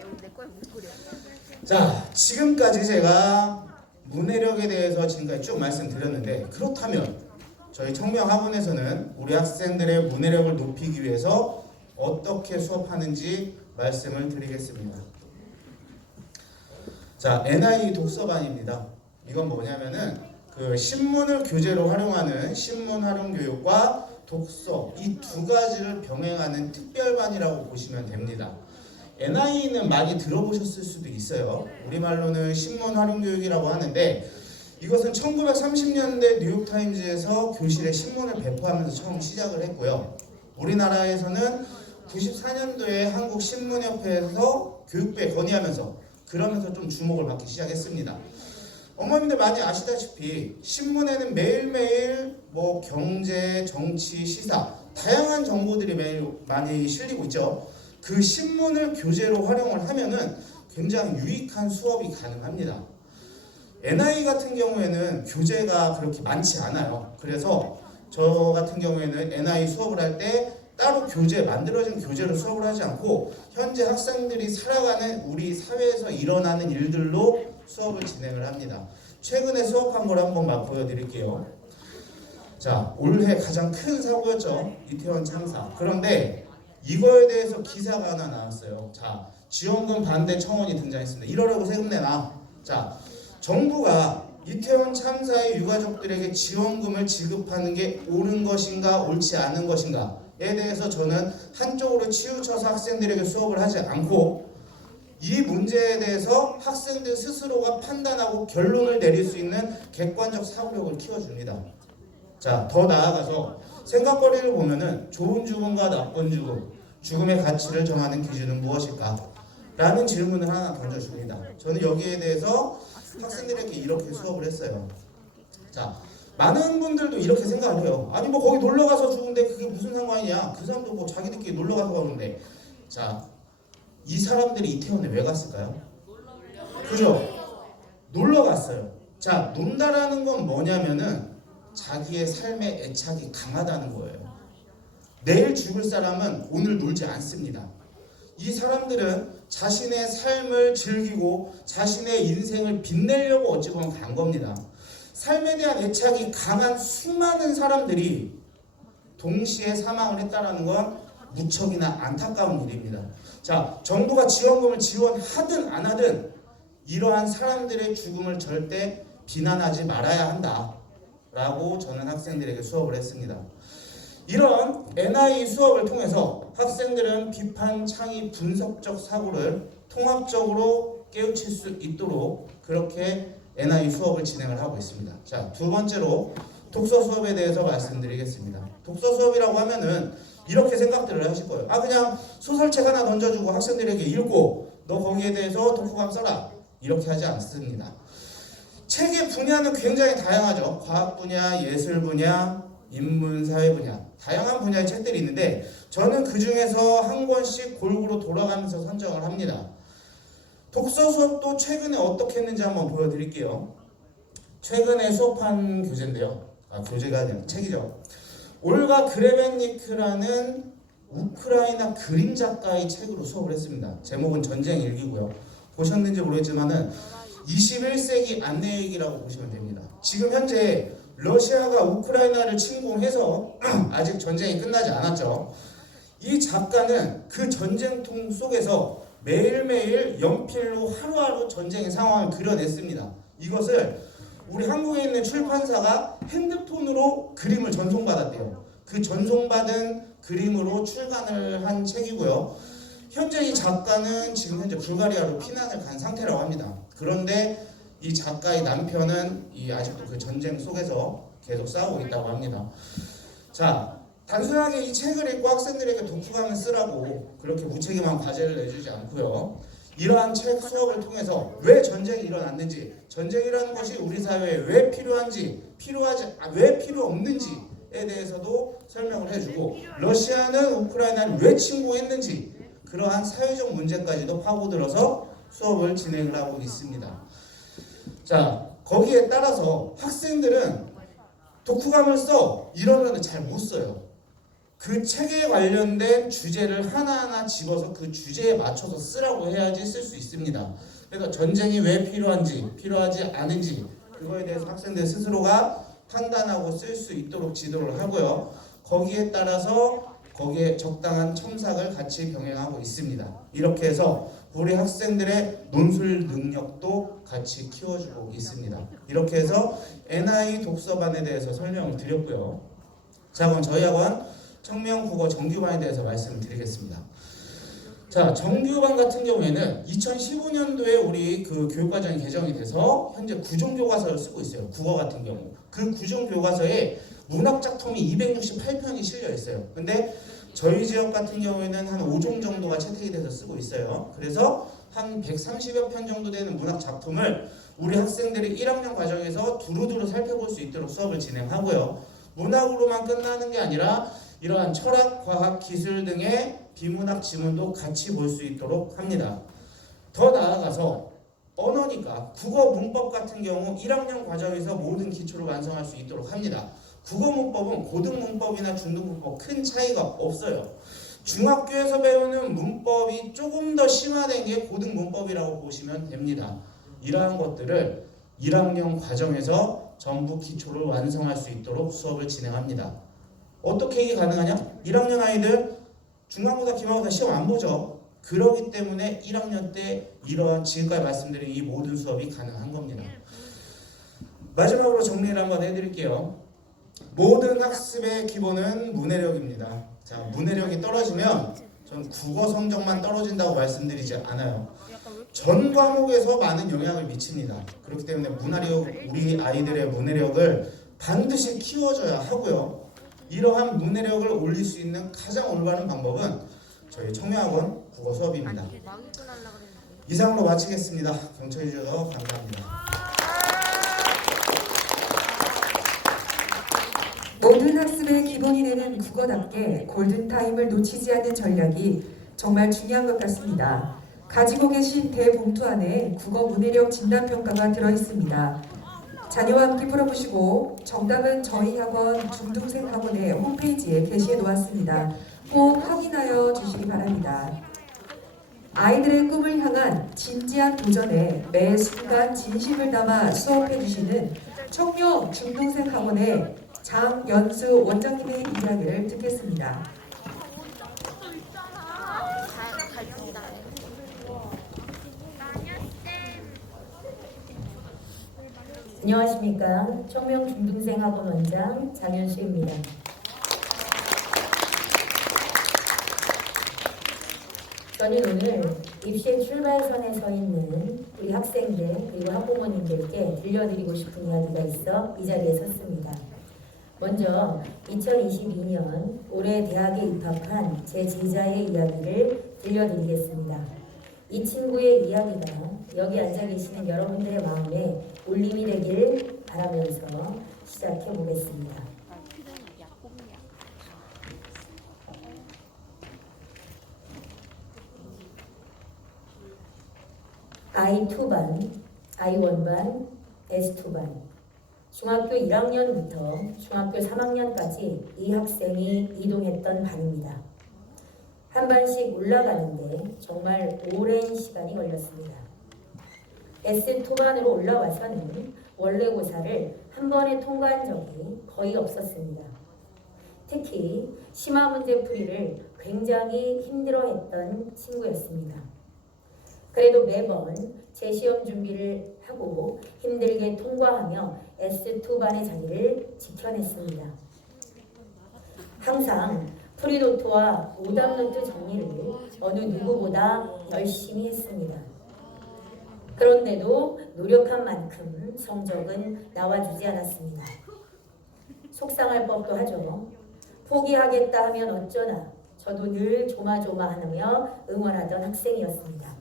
자, 지금까지 제가 문해력에 대해서 지금까지 쭉 말씀드렸는데, 그렇다면 저희 청명학원에서는 우리 학생들의 문해력을 높이기 위해서 어떻게 수업하는지 말씀을 드리겠습니다. 자, NI 독서반입니다. 이건 뭐냐면은 그 신문을 교재로 활용하는 신문 활용 교육과 독서, 이 두 가지를 병행하는 특별반이라고 보시면 됩니다. NI는 많이 들어보셨을 수도 있어요. 우리말로는 신문 활용 교육이라고 하는데, 이것은 1930년대 뉴욕타임즈에서 교실에 신문을 배포하면서 처음 시작을 했고요. 우리나라에서는 94년도에 한국신문협회에서 교육부에 건의하면서 그러면서 좀 주목을 받기 시작했습니다. 어머님들 많이 아시다시피 신문에는 매일매일 뭐 경제, 정치, 시사 다양한 정보들이 매일 많이 실리고 있죠. 그 신문을 교재로 활용을 하면은 굉장히 유익한 수업이 가능합니다. NI 같은 경우에는 교재가 그렇게 많지 않아요. 그래서 저 같은 경우에는 NI 수업을 할 때 따로 교재, 만들어진 교재로 수업을 하지 않고 현재 학생들이 살아가는 우리 사회에서 일어나는 일들로 수업을 진행을 합니다. 최근에 수업한 걸 한번 막 보여드릴게요. 자, 올해 가장 큰 사고였죠. 이태원 참사. 그런데 이거에 대해서 기사가 하나 나왔어요. 자, 지원금 반대 청원이 등장했습니다. 이러려고 세금 내놔. 자, 정부가 이태원 참사의 유가족들에게 지원금을 지급하는 게 옳은 것인가 옳지 않은 것인가에 대해서 저는 한쪽으로 치우쳐서 학생들에게 수업을 하지 않고 이 문제에 대해서 학생들 스스로가 판단하고 결론을 내릴 수 있는 객관적 사고력을 키워줍니다. 자, 더 나아가서 생각거리를 보면은 좋은 죽음과 나쁜 죽음, 죽음의 가치를 정하는 기준은 무엇일까? 라는 질문을 하나 던져줍니다. 저는 여기에 대해서 학생들에게 이렇게 수업을 했어요. 자, 많은 분들도 이렇게 생각을 해요. 아니 뭐 거기 놀러가서 죽은데 그게 무슨 상관이냐? 그 사람도 뭐 자기들끼리 놀러가서 가는데. 자, 이 사람들이 이태원에 왜 갔을까요? 그죠? 놀러 갔어요. 자, 논다라는 건 뭐냐면은 자기의 삶에 애착이 강하다는 거예요. 내일 죽을 사람은 오늘 놀지 않습니다. 이 사람들은 자신의 삶을 즐기고 자신의 인생을 빛내려고 어찌 보면 간 겁니다. 삶에 대한 애착이 강한 수많은 사람들이 동시에 사망을 했다는 건 무척이나 안타까운 일입니다. 자, 정부가 지원금을 지원하든 안 하든 이러한 사람들의 죽음을 절대 비난하지 말아야 한다 라고 저는 학생들에게 수업을 했습니다. 이런 NI 수업을 통해서 학생들은 비판, 창의, 분석적 사고를 통합적으로 깨우칠 수 있도록 그렇게 NI 수업을 진행을 하고 있습니다. 자, 두 번째로 독서 수업에 대해서 말씀드리겠습니다. 독서 수업이라고 하면은 이렇게 생각들을 하실 거예요. 아, 그냥 소설책 하나 던져주고 학생들에게 읽고 너 거기에 대해서 독후감 써라. 이렇게 하지 않습니다. 책의 분야는 굉장히 다양하죠. 과학 분야, 예술 분야, 인문, 사회 분야, 다양한 분야의 책들이 있는데 저는 그 중에서 한 권씩 골고루 돌아가면서 선정을 합니다. 독서 수업도 최근에 어떻게 했는지 한번 보여드릴게요. 최근에 수업한 교재인데요. 교재가 아니라 책이죠. 올가 그레벤니크라는 우크라이나 그림 작가의 책으로 수업을 했습니다. 제목은 전쟁 일기고요. 보셨는지 모르겠지만은 21세기 안내일기라고 보시면 됩니다. 지금 현재 러시아가 우크라이나를 침공해서 아직 전쟁이 끝나지 않았죠. 이 작가는 그 전쟁통 속에서 매일매일 연필로 하루하루 전쟁의 상황을 그려냈습니다. 이것을 우리 한국에 있는 출판사가 핸드폰으로 그림을 전송받았대요. 그 전송받은 그림으로 출간을 한 책이고요. 현재 이 작가는 지금 현재 불가리아로 피난을 간 상태라고 합니다. 그런데 이 작가의 남편은 아직도 그 전쟁 속에서 계속 싸우고 있다고 합니다. 자, 단순하게 이 책을 읽고 학생들에게 독후감을 쓰라고 그렇게 무책임한 과제를 내주지 않고요. 이러한 책 수업을 통해서 왜 전쟁이 일어났는지, 전쟁이라는 것이 우리 사회에 왜 필요한지, 왜 필요 없는지에 대해서도 설명을 해주고, 러시아는 우크라이나를 왜 침공했는지 그러한 사회적 문제까지도 파고들어서 수업을 진행을 하고 있습니다. 자, 거기에 따라서 학생들은 독후감을 써 이러면 잘 못 써요. 그 책에 관련된 주제를 하나하나 집어서 그 주제에 맞춰서 쓰라고 해야지 쓸 수 있습니다. 그러니까 전쟁이 왜 필요한지, 필요하지 않은지 그거에 대해서 학생들 스스로가 판단하고 쓸 수 있도록 지도를 하고요. 거기에 따라서 거기에 적당한 첨삭을 같이 병행하고 있습니다. 이렇게 해서 우리 학생들의 논술 능력도 같이 키워주고 있습니다. 이렇게 해서 NI 독서반에 대해서 설명을 드렸고요. 자, 그럼 저희 학원 청명국어 정규반에 대해서 말씀을 드리겠습니다. 자, 정규반 같은 경우에는 2015년도에 우리 그 교육과정이 개정이 돼서 현재 구종교과서를 쓰고 있어요. 국어 같은 경우. 그 구종교과서에 문학작품이 268편이 실려 있어요. 근데 저희 지역 같은 경우에는 한 5종 정도가 채택이 돼서 쓰고 있어요. 그래서 한 130여 편 정도 되는 문학작품을 우리 학생들이 1학년 과정에서 두루두루 살펴볼 수 있도록 수업을 진행하고요. 문학으로만 끝나는 게 아니라 이러한 철학, 과학, 기술 등의 비문학 지문도 같이 볼 수 있도록 합니다. 더 나아가서 언어니까 국어 문법 같은 경우 1학년 과정에서 모든 기초를 완성할 수 있도록 합니다. 국어 문법은 고등 문법이나 중등 문법 큰 차이가 없어요. 중학교에서 배우는 문법이 조금 더 심화된 게 고등 문법이라고 보시면 됩니다. 이러한 것들을 1학년 과정에서 전부 기초를 완성할 수 있도록 수업을 진행합니다. 어떻게 이게 가능하냐? 1학년 아이들 중간고사, 기말고사 시험 안 보죠. 그렇기 때문에 1학년 때 이러한 지금까지 말씀드린 이 모든 수업이 가능한 겁니다. 마지막으로 정리를 한번 해드릴게요. 모든 학습의 기본은 문해력입니다. 자, 문해력이 떨어지면 전 국어 성적만 떨어진다고 말씀드리지 않아요. 전 과목에서 많은 영향을 미칩니다. 그렇기 때문에 문화력, 우리 아이들의 문해력을 반드시 키워줘야 하고요. 이러한 문해력을 올릴 수 있는 가장 올바른 방법은 저희 청명학원 국어 수업입니다. 이상으로 마치겠습니다. 경청해 주셔서 감사합니다. 모든 학습의 기본이 되는 국어답게 골든타임을 놓치지 않는 전략이 정말 중요한 것 같습니다. 가지고 계신 대봉투 안에 국어 문해력 진단평가가 들어있습니다. 자녀와 함께 풀어보시고 정답은 저희 학원 중등생 학원의 홈페이지에 게시해 놓았습니다. 꼭 확인하여 주시기 바랍니다. 아이들의 꿈을 향한 진지한 도전에 매 순간 진심을 담아 수업해 주시는 청룡 중등생 학원의 장연수 원장님의 이야기를 듣겠습니다. 안녕하십니까. 청명 중등생 학원 원장 장연수입니다. 저는 오늘 입시의 출발선에 서 있는 우리 학생들 그리고 학부모님들께 들려드리고 싶은 이야기가 있어 이 자리에 섰습니다. 먼저 2022년 올해 대학에 입학한 제 제자의 이야기를 들려드리겠습니다. 이 친구의 이야기가 여기 앉아 계시는 여러분들의 마음에 울림이 되길 바라면서 시작해 보겠습니다. I2반, I1반, S2반 중학교 1학년부터 중학교 3학년까지 이 학생이 이동했던 반입니다. 한 반씩 올라가는데 정말 오랜 시간이 걸렸습니다. S2반으로 올라와서는 원래고사를 한 번에 통과한 적이 거의 없었습니다. 특히 심화 문제 풀이를 굉장히 힘들어했던 친구였습니다. 그래도 매번 재시험 준비를 하고 힘들게 통과하며 S2반의 자리를 지켜냈습니다. 항상 프리노트와 오답노트 정리를 어느 누구보다 열심히 했습니다. 그런데도 노력한 만큼 성적은 나와주지 않았습니다. 속상할 법도 하죠. 포기하겠다 하면 어쩌나 저도 늘 조마조마하며 응원하던 학생이었습니다.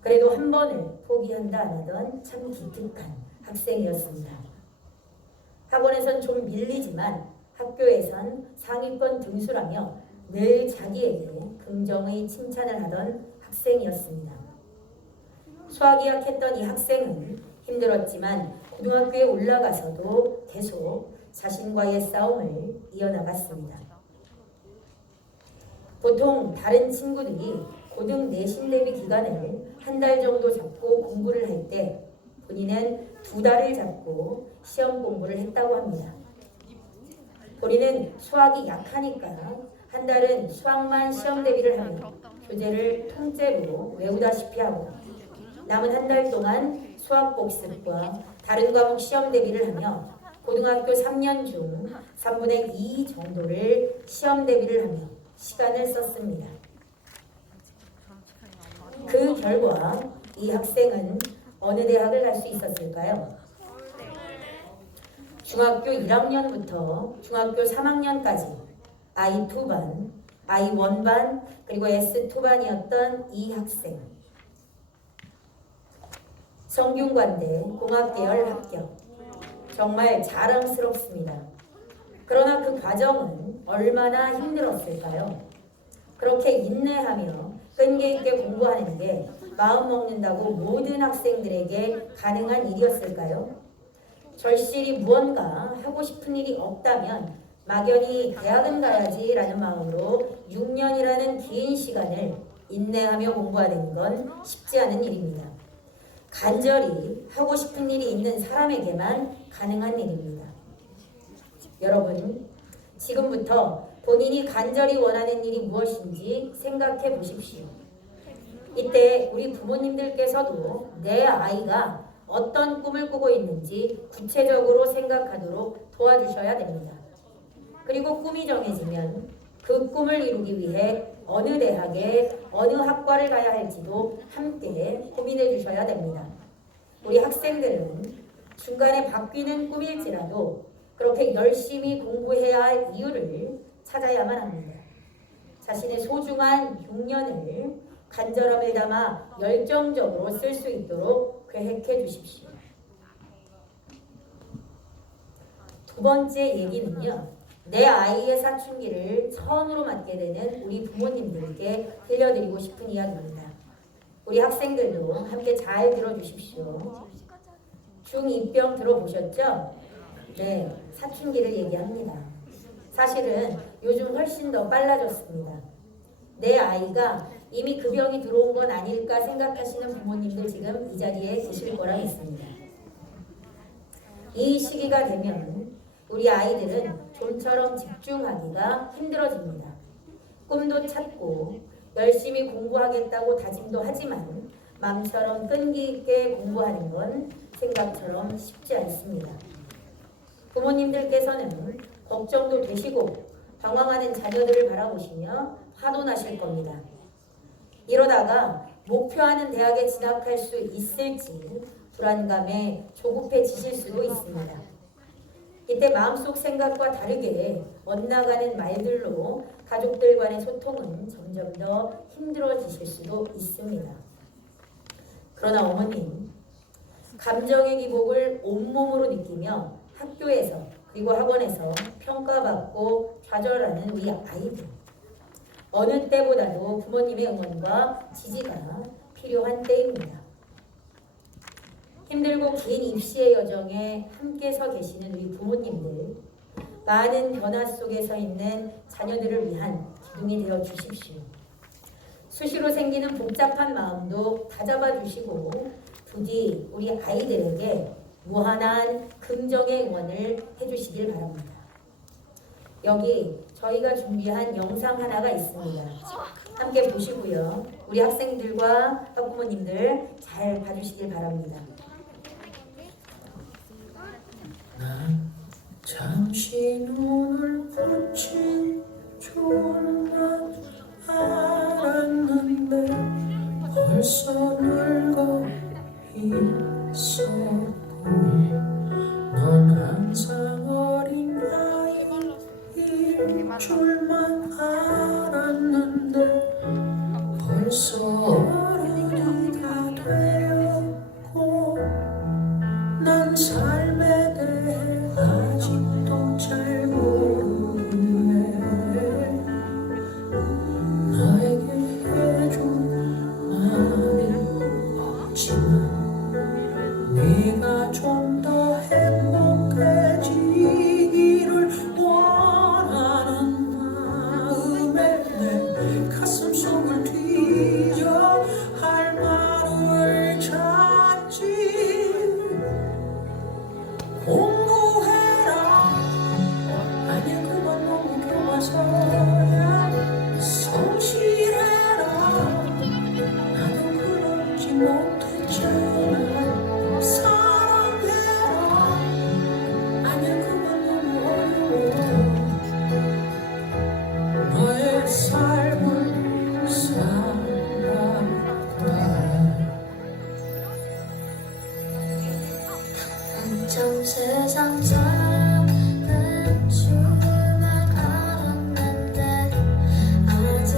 그래도 한 번을 포기한다 안 하던 참 기특한 학생이었습니다. 학원에선 좀 밀리지만 학교에선 상위권 등수라며 늘 자기에게 긍정의 칭찬을 하던 학생이었습니다. 수학이 약했던 이 학생은 힘들었지만 고등학교에 올라가서도 계속 자신과의 싸움을 이어나갔습니다. 보통 다른 친구들이 고등 내신 대비 기간을 한 달 정도 잡고 공부를 할 때 본인은 2달을 잡고 시험 공부를 했다고 합니다. 본인은 수학이 약하니까 한 달은 수학만 시험 대비를 하며 교재를 통째로 외우다시피 하고 남은 한 달 동안 수학 복습과 다른 과목 시험 대비를 하며 고등학교 3년 중 3분의 2 정도를 시험 대비를 하며 시간을 썼습니다. 그 결과 이 학생은 어느 대학을 갈 수 있었을까요? 중학교 1학년부터 중학교 3학년까지 I2반, I1반, 그리고 S2반이었던 이 학생. 성균관대 공학계열 합격. 정말 자랑스럽습니다. 그러나 그 과정은 얼마나 힘들었을까요? 그렇게 인내하며 끈기 있게 공부하는 게 마음 먹는다고 모든 학생들에게 가능한 일이었을까요? 절실히 무언가 하고 싶은 일이 없다면 막연히 대학은 가야지라는 마음으로 6년이라는 긴 시간을 인내하며 공부하는 건 쉽지 않은 일입니다. 간절히 하고 싶은 일이 있는 사람에게만 가능한 일입니다. 여러분, 지금부터 본인이 간절히 원하는 일이 무엇인지 생각해 보십시오. 이때 우리 부모님들께서도 내 아이가 어떤 꿈을 꾸고 있는지 구체적으로 생각하도록 도와주셔야 됩니다. 그리고 꿈이 정해지면 그 꿈을 이루기 위해 어느 대학에 어느 학과를 가야 할지도 함께 고민해 주셔야 됩니다. 우리 학생들은 중간에 바뀌는 꿈일지라도 그렇게 열심히 공부해야 할 이유를 찾아야만 합니다. 자신의 소중한 6년을 간절함을 담아 열정적으로 쓸 수 있도록 계획해 주십시오. 두 번째 얘기는요. 내 아이의 사춘기를 처음으로 맞게 되는 우리 부모님들께 들려드리고 싶은 이야기입니다. 우리 학생들도 함께 잘 들어주십시오. 중2병 들어보셨죠? 네, 사춘기를 얘기합니다. 사실은 요즘 훨씬 더 빨라졌습니다. 내 아이가 이미 그 병이 들어온 건 아닐까 생각하시는 부모님들 지금 이 자리에 계실 거라 믿습니다. 이 시기가 되면 우리 아이들은 좀처럼 집중하기가 힘들어집니다. 꿈도 찾고 열심히 공부하겠다고 다짐도 하지만 마음처럼 끈기 있게 공부하는 건 생각처럼 쉽지 않습니다. 부모님들께서는 걱정도 되시고 방황하는 자녀들을 바라보시며 화도 나실 겁니다. 이러다가 목표하는 대학에 진학할 수 있을지 불안감에 조급해지실 수도 있습니다. 이때 마음속 생각과 다르게 엇나가는 말들로 가족들 간의 소통은 점점 더 힘들어지실 수도 있습니다. 그러나 어머님, 감정의 기복을 온몸으로 느끼며 학교에서 그리고 학원에서 평가받고 좌절하는 우리 아이들, 어느 때보다도 부모님의 응원과 지지가 필요한 때입니다. 힘들고 긴 입시의 여정에 함께 서 계시는 우리 부모님들, 많은 변화 속에 서 있는 자녀들을 위한 기둥이 되어 주십시오. 수시로 생기는 복잡한 마음도 다잡아 주시고 부디 우리 아이들에게 무한한 긍정의 응원을 해주시길 바랍니다. 여기 저희가 준비한 영상 하나가 있습니다. 함께 보시고요. 우리 학생들과 학부모님들 잘 봐주시길 바랍니다. 난 잠시 눈을 붙인 줄만 알았는데 벌써 늙어 있었고 넌 항상 어린 아이일 줄만 알았는데 벌써 어른이가 되었고 난 삶에 대해 아직도 잘 모르네. 너에게 해준 말이 없지. 네가 좀 더 행복해지기를 원하는 마음에 내 가슴 속을 뒤져 할 말을 찾지. 공부해라 아니 그건 너무 교과서야. 성실해라 나도 그러지 못했잖아. 사랑해라 아니 그건 너무 어려워. 너의 삶을 살아라. 한참 세상 작은 춤을 알았는데 아직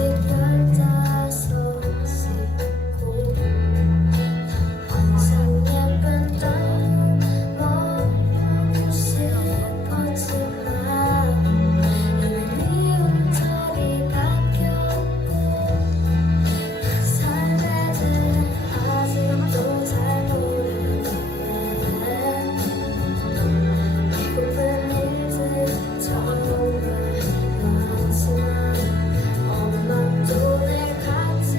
15이고 항상 예쁜 딸 먹고 싶었지만 이미 미운 털이 바뀌었고 삶에 대해 아직도 잘 모르는데 기쁜 일들 정말 많지만 엄마도 내 같은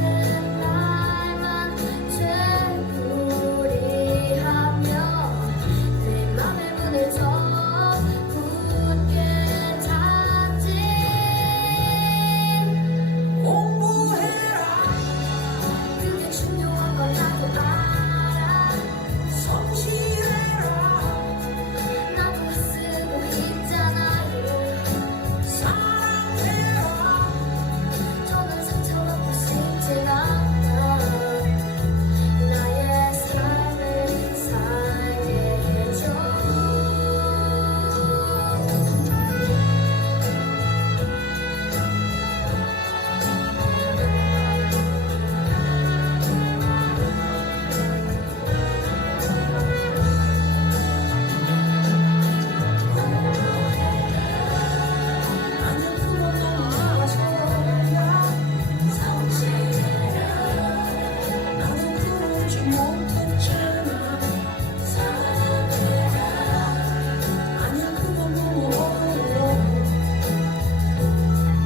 날만 되풀이하며 내 맘의 문을 더 굳게 닫지. 공부해라 그게 중요한 걸 나도 알아. 성실해라 나도 쓰고 있잖아요. 사랑해라 저는 상처받고 싶진 않아. 나의 삶을 살게 해줘. 나는 그건 너무 교과서야. 성실해라 나도 그러지 못했잖아. 사랑해라 아니 그건 너무 어려워.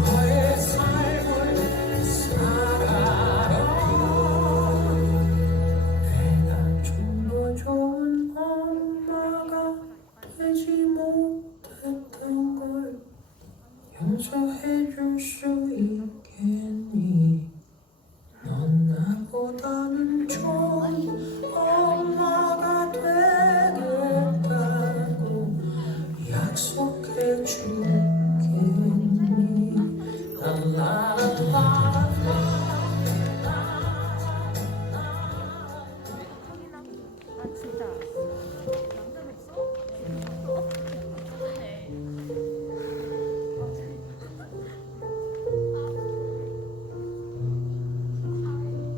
너의 삶을 살아라. 내가 좀 더 좋은 엄마가 되지 못했던 걸 용서해줄 수 있겠니? 넌 나보다는 좋은 엄마가 되겠다고 약속해주겠니? 랄라라라.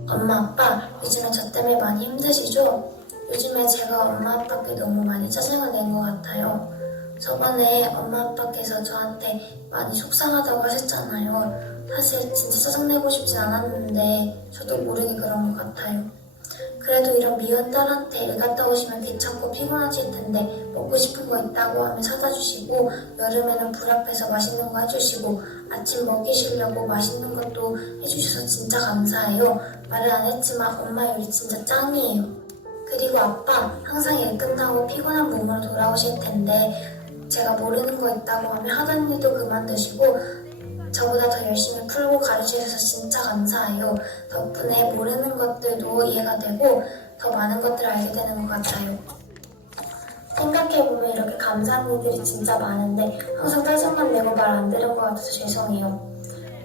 엄마 아빠 요즘에 저 때문에 많이 힘드시죠? 요즘에 제가 엄마 아빠께 너무 많이 짜증을 낸 것 같아요. 저번에 엄마 아빠께서 저한테 많이 속상하다고 하셨잖아요. 사실 진짜 짜증내고 싶진 않았는데 저도 모르게 그런 것 같아요. 그래도 이런 미운 딸한테 일 갔다 오시면 귀찮고 피곤하실 텐데 먹고 싶은 거 있다고 하면 사다 주시고 여름에는 불 앞에서 맛있는 거 해주시고 아침 먹이시려고 맛있는 것도 해주셔서 진짜 감사해요. 말을 안 했지만 엄마 요리 진짜 짱이에요. 그리고 아빠 항상 일 끝나고 피곤한 몸으로 돌아오실 텐데 제가 모르는 거 있다고 하면 하던 일도 그만두시고 저보다 더 열심히 풀고 가르쳐주셔서 진짜 감사해요. 덕분에 모르는 것들도 이해가 되고 더 많은 것들을 알게 되는 것 같아요. 생각해보면 이렇게 감사한 일들이 진짜 많은데 항상 짜증만 내고 말 안 들은 것 같아서 죄송해요.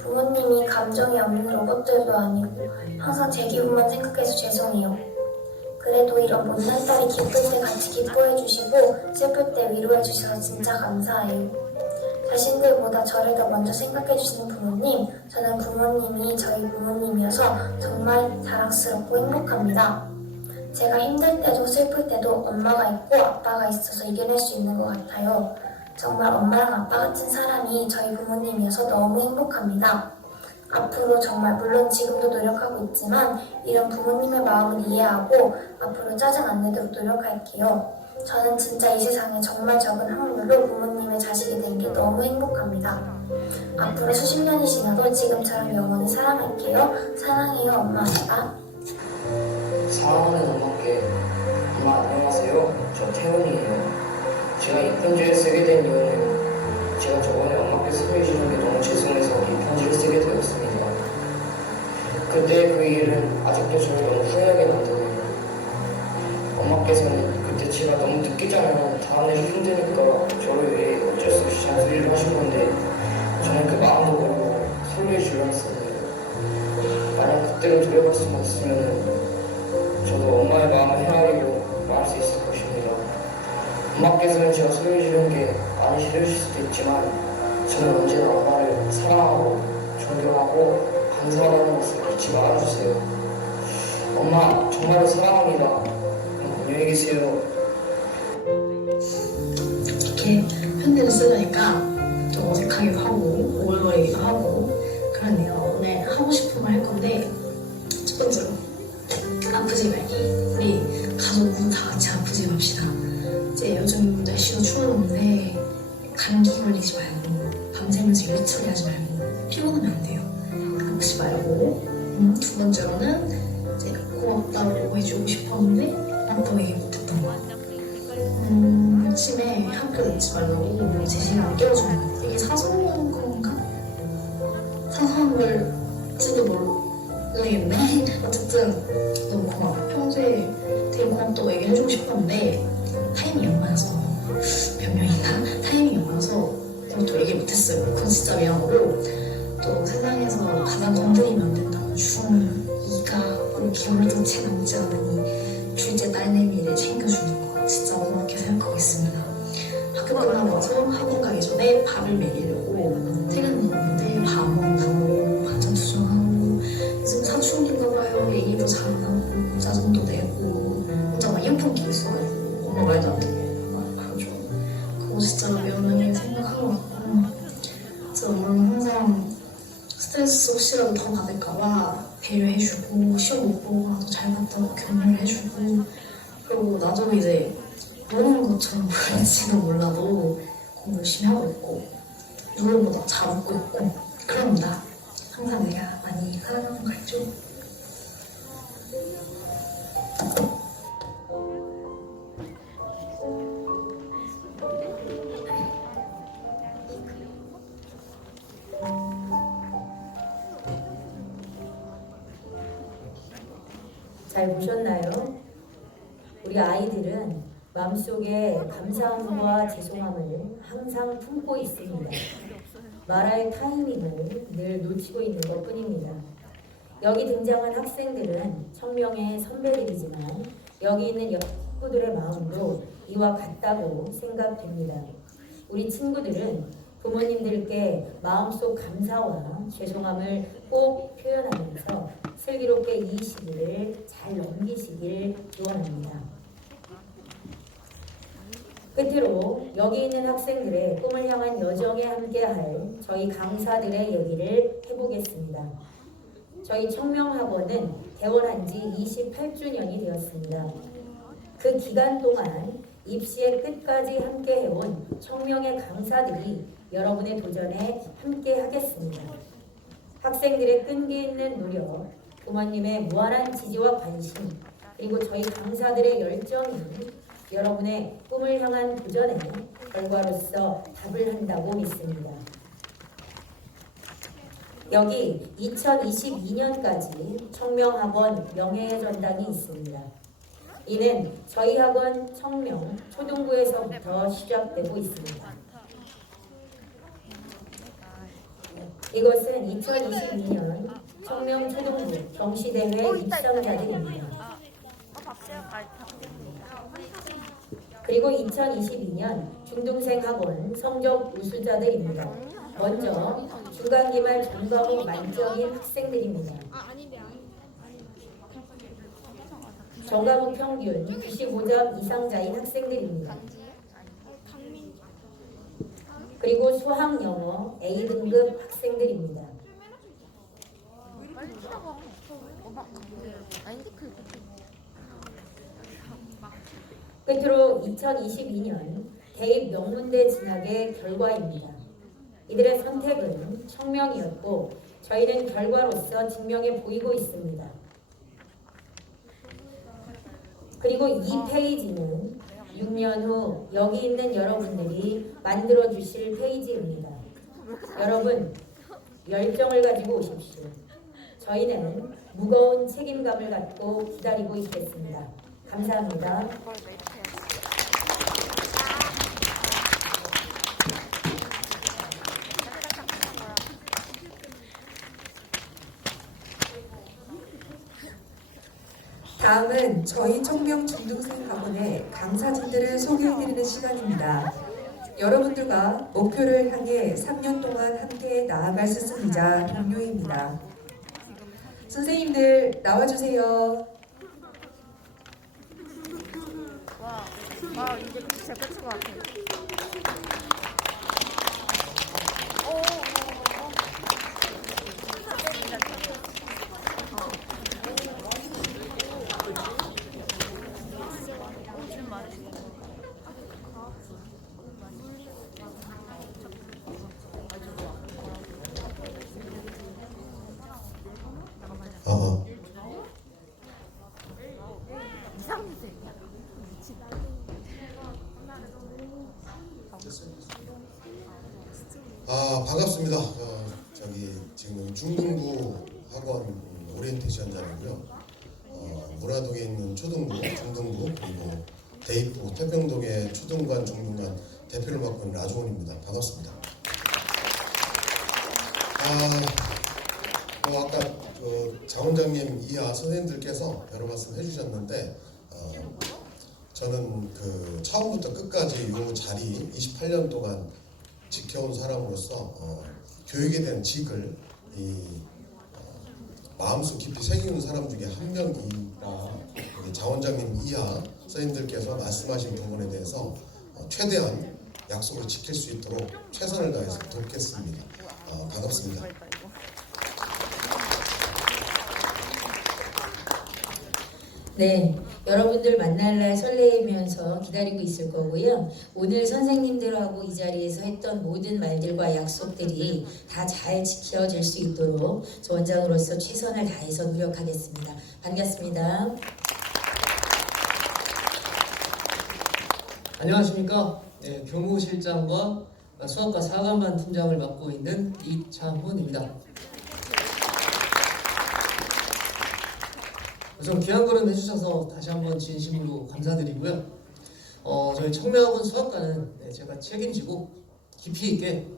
부모님이 감정이 없는 로봇들도 아니고 항상 제 기분만 생각해서 죄송해요. 그래도 이런 못난 딸이 기쁠 때 같이 기뻐해주시고 슬플 때 위로해주셔서 진짜 감사해요. 자신들보다 저를 더 먼저 생각해주시는 부모님, 저는 부모님이 저희 부모님이어서 정말 자랑스럽고 행복합니다. 제가 힘들 때도 슬플 때도 엄마가 있고 아빠가 있어서 이겨낼 수 있는 것 같아요. 정말 엄마랑 아빠 같은 사람이 저희 부모님이어서 너무 행복합니다. 앞으로 정말 물론 지금도 노력하고 있지만 이런 부모님의 마음을 이해하고 앞으로 짜증 안 내도록 노력할게요. 저는 진짜 이 세상에 정말 적은 확률로 부모님의 자식이 된 게 너무 행복합니다. 앞으로 수십 년이 지나도 지금처럼 영원히 사랑할게요. 사랑해요, 엄마, 아빠. 사랑하는 엄마께 엄마 안녕하세요. 저 태훈이에요. 제가 이 편지를 쓰게 된 이유는 제가 저번에 엄마께서 소리 지른 게 너무 죄송해서 이 편지를 쓰게 되었습니다. 그때 그 일은 아직도 저를 너무 후회하게 만드네요. 엄마께서는 그때 제가 너무 늦게 자면 다음날 힘드니까 저를 위해 어쩔 수 없이 잔소리를 하신 건데 저는 그 마음도 모르고 소리를 질렀어요. 만약 그때로 돌아갈 수만 있으면 저도 엄마의 마음을 헤아리고 말할 수 있을 것입니다. 엄마께서는 제가 소리 지르는 게 많이 싫으실 수도 있지만 저는 언제나 엄마를 사랑하고 존경하고 감사하다는 것을 잊지 말아주세요. 엄마 정말로 사랑합니다. 안녕히 계세요. 이렇게 편지를 쓰려니까 좀 어색하기도 하고 오글거리기도 하고 그러네요. 오늘 하고 싶은 말 할 건데 첫 번째로 아프지 말기. 우리 가족 모두 다 같이 아프지 맙시다. 이제 요즘 날씨도 추웠는데 감기 걸리지 말고 밤새면서 일 처리하지 말고 피곤하면 안 돼요. 아프지 말고 두 번째로는 이제 고맙다고 해주고 싶었는데 또 얘기 못했던 거. 아침에 학교 늦지 말라고 제 시간 깨워주는 거. 이게 사소한 건가? 사소한 걸지도 모르겠네. 어쨌든 너무 고마워. 평소에 되게 고맙다고 얘기해주고 싶었는데 타이밍이 안 맞아서 변명이나 타이밍이 안 맞아서 또 얘기 못했어요. 그건 진짜 미안하고 또 세상에서 가장 건드리면 안 된다는 중2가 이렇게 오래도 채 남지 않으니 둘째 딸내미를 챙겨주는 거 진짜 고맙게 생각하겠습니다. 학교 끝나고 와서 학원 가기 전에 밥을 먹이려고 퇴근했는데 밥 먹고 반찬 수정하고 요즘 사춘기인가 봐요. 얘기도 잘하고 짜증도 내고 혼자 막 이어폰 끼고 있어가지고 엄마 말도 안 듣고 막 그러죠. 그거 진짜 미안하게 생각하고 그래서 물론 항상 스트레스 혹시라도 더 받을까봐 배려해주고 시험 못 보고 가도 잘 봤다고 격려를 해주고 그리고 나도 이제 모르는 것처럼 보일지도 몰라도 공부 열심히 하고 있고 누구보다 잘 웃고 있고 그럽니다. 항상 내가 많이 사랑하는 거 알죠? 잘 보셨나요? 우리 아이들은 마음속에 감사함과 죄송함을 항상 품고 있습니다. 말할 타이밍을 늘 놓치고 있는 것 뿐입니다. 여기 등장한 학생들은 청명의 선배들이지만 여기 있는 친구들의 마음도 이와 같다고 생각됩니다. 우리 친구들은 부모님들께 마음속 감사와 죄송함을 꼭 표현하면서 슬기롭게 이 시기를 잘 넘기시길 기원합니다. 끝으로 여기 있는 학생들의 꿈을 향한 여정에 함께할 저희 강사들의 얘기를 해보겠습니다. 저희 청명학원은 개원한 지 28주년이 되었습니다. 그 기간 동안 입시의 끝까지 함께해온 청명의 강사들이 여러분의 도전에 함께하겠습니다. 학생들의 끈기 있는 노력, 부모님의 무한한 지지와 관심, 그리고 저희 강사들의 열정이 여러분의 꿈을 향한 도전의 결과로서 답을 한다고 믿습니다. 여기 2022년까지 청명학원 명예의 전당이 있습니다. 이는 저희 학원 청명 초등부에서부터 시작되고 있습니다. 이것은 2022년 청명 초등부 경시대회 입상자들입니다. 그리고 2022년 중등생 학원 성적 우수자들입니다. 먼저 중간기말 전 과목 만점인 학생들입니다. 전 과목 평균 95점 이상자인 학생들입니다. 그리고 수학 영어 A등급 학생들입니다. 끝으로 2022년 대입 명문대 진학의 결과입니다. 이들의 선택은 청명이었고 저희는 결과로서 증명해 보이고 있습니다. 그리고 이 페이지는 6년 후 여기 있는 여러분들이 만들어 주실 페이지입니다. 여러분, 열정을 가지고 오십시오. 저희는 무거운 책임감을 갖고 기다리고 있겠습니다. 감사합니다. 다음은 저희 청명 중등생 학원의 강사진들을 소개해드리는 시간입니다. 여러분들과 목표를 향해 3년 동안 함께 나아갈 스승이자 동료입니다. 선생님들 나와주세요. 와 이제 진짜 끝인 것 같아. 반갑습니다. 지금 중등부 학원 오리엔테이션장이고요. 모라동에 있는 초등부, 중등부 그리고 대입부, 태평동의 초등관, 중등관 대표를 맡고 있는 라조원입니다. 반갑습니다. 아까 장원장님 이하 선생님들께서 여러 말씀 해주셨는데 저는 처음부터 끝까지 이 자리 28년 동안 지켜온 사람으로서 교육에 대한 직을 마음속 깊이 새기는 사람 중에 한 명이라 장원장님 이하 선생님들께서 말씀하신 부분에 대해서 최대한 약속을 지킬 수 있도록 최선을 다해서 돕겠습니다. 반갑습니다. 네, 여러분들 만날 날 설레이면서 기다리고 있을 거고요. 오늘 선생님들하고 이 자리에서 했던 모든 말들과 약속들이 다 잘 지켜질 수 있도록 저 원장으로서 최선을 다해서 노력하겠습니다. 반갑습니다. 안녕하십니까. 네, 교무실장과 수학과 4관반 팀장을 맡고 있는 이창훈입니다. 좀 귀한 걸음 해주셔서 다시 한번 진심으로 감사드리고요. 저희 청명학원 수학과는 제가 책임지고 깊이 있게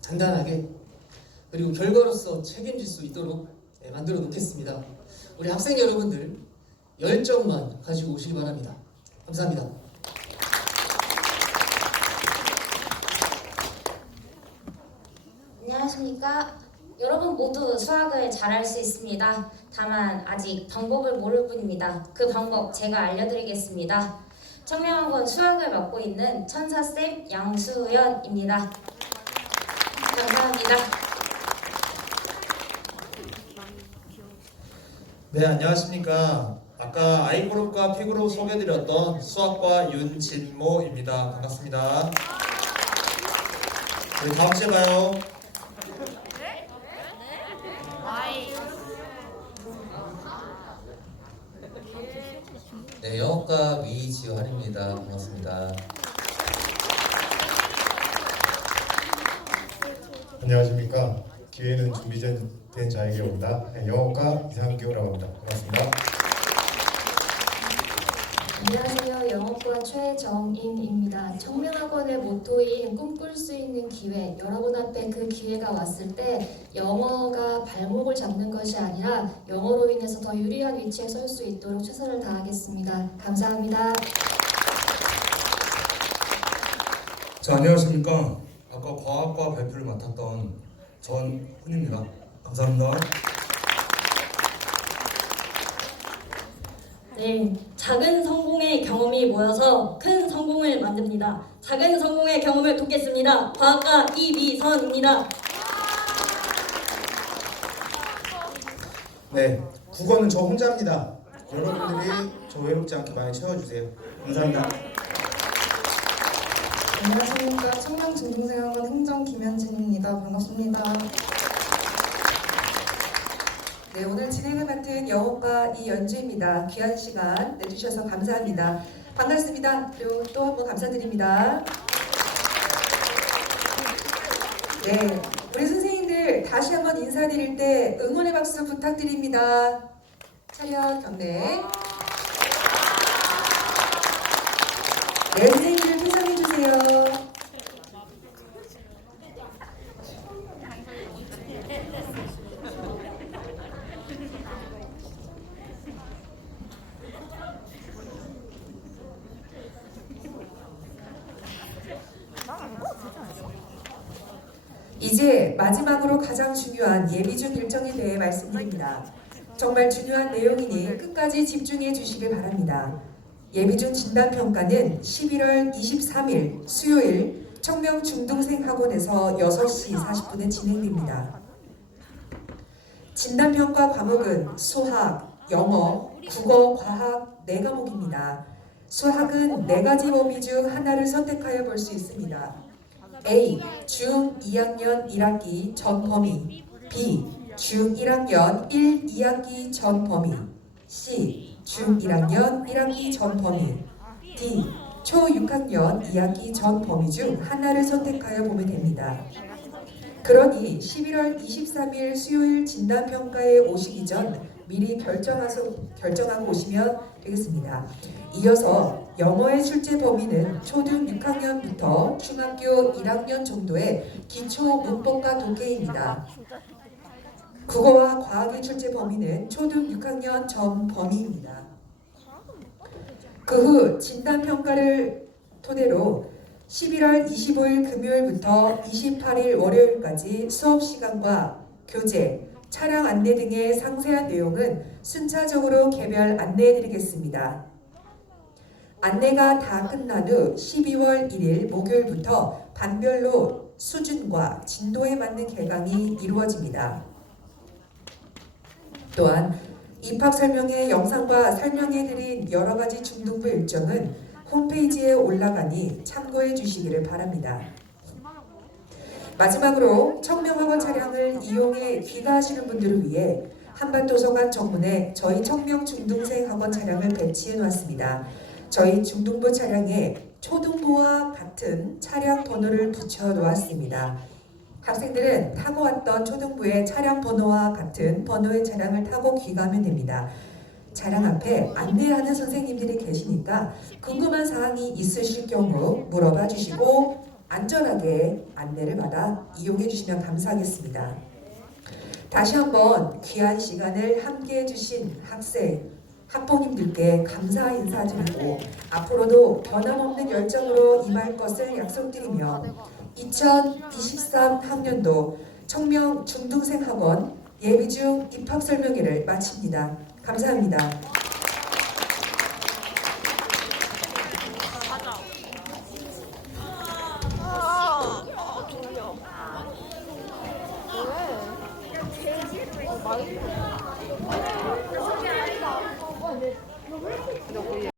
단단하게 그리고 결과로서 책임질 수 있도록 만들어 놓겠습니다. 우리 학생 여러분들 열정만 가지고 오시기 바랍니다. 감사합니다. 안녕하십니까. 여러분 모두 수학을 잘할 수 있습니다. 다만 아직 방법을 모를 뿐입니다. 그 방법 제가 알려드리겠습니다. 청명학원 수학을 맡고 있는 천사쌤 양수연입니다. 감사합니다. 네, 안녕하십니까. 아까 I그룹과 P그룹 소개드렸던 수학과 윤진모입니다. 반갑습니다. 우리 다음 주에 봐요. 네, 영어과 위지환입니다. 반갑습니다. 안녕하십니까. 기회는 준비된 자에게 온다. 영어과 이상규라고 합니다. 반갑습니다. 안녕하세요. 영어과 최정인입니다. 청명학원의 모토인 꿈꿀 수 있는 기회, 여러분 앞에 그 기회가 왔을 때 영어가 발목을 잡는 것이 아니라 영어로 인해서 더 유리한 위치에 설 수 있도록 최선을 다하겠습니다. 감사합니다. 자, 안녕하십니까. 아까 과학과 발표를 맡았던 전훈입니다. 감사합니다. 네, 작은 성공의 경험이 모여서 큰 성공을 만듭니다. 작은 성공의 경험을 돕겠습니다. 과학과 이미선입니다. 네, 국어는 저 혼자입니다. 여러분들이 저 외롭지 않게 많이 채워주세요. 감사합니다. 안녕하십니까. 청명중등생학원 행정 김현진입니다. 반갑습니다. 네, 오늘 진행을 맡은 영어과 이연주입니다. 귀한 시간 내주셔서 감사합니다. 반갑습니다. 그리고 또 한 번 감사드립니다. 네, 우리 선생님들 다시 한번 인사드릴 때 응원의 박수 부탁드립니다. 차렷 경례. 네, 선생님들 퇴장해 주세요. 이제 마지막으로 가장 중요한 예비준 일정에 대해 말씀드립니다. 정말 중요한 내용이니 끝까지 집중해 주시길 바랍니다. 예비준 진단평가는 11월 23일 수요일 청명중등생학원에서 6시 40분에 진행됩니다. 진단평가 과목은 수학, 영어, 국어, 과학 4과목입니다. 수학은 4가지 범위 중 하나를 선택하여 볼 수 있습니다. A. 중 2학년 1학기 전 범위. B. 중 1학년 1, 2학기 전 범위. C. 중 1학년 1학기 전 범위. D. 초 6학년 2학기 전 범위 중 하나를 선택하여 보면 됩니다. 그러니 11월 23일 수요일 진단평가에 오시기 전 미리 결정하고 오시면 되겠습니다. 이어서 영어의 출제 범위는 초등 6학년부터 중학교 1학년 정도의 기초 문법과 독해입니다. 국어와 과학의 출제 범위는 초등 6학년 전 범위입니다. 그 후 진단평가를 토대로 11월 25일 금요일부터 28일 월요일까지 수업시간과 교재, 차량 안내 등의 상세한 내용은 순차적으로 개별 안내해드리겠습니다. 안내가 다 끝난 후 12월 1일 목요일부터 반별로 수준과 진도에 맞는 개강이 이루어집니다. 또한 입학 설명회 영상과 설명해드린 여러가지 중등부 일정은 홈페이지에 올라가니 참고해 주시기를 바랍니다. 마지막으로 청명학원 차량을 이용해 귀가하시는 분들을 위해 한반도서관 정문에 저희 청명중등생학원 차량을 배치해 놓았습니다. 저희 중등부 차량에 초등부와 같은 차량 번호를 붙여 놓았습니다. 학생들은 타고 왔던 초등부의 차량 번호와 같은 번호의 차량을 타고 귀가하면 됩니다. 차량 앞에 안내하는 선생님들이 계시니까 궁금한 사항이 있으실 경우 물어봐 주시고 안전하게 안내를 받아 이용해 주시면 감사하겠습니다. 다시 한번 귀한 시간을 함께 해주신 학생, 학부모님들께 감사 인사드리고 앞으로도 변함없는 열정으로 임할 것을 약속드리며 2023 학년도 청명 중등생학원 예비중 입학설명회를 마칩니다. 감사합니다.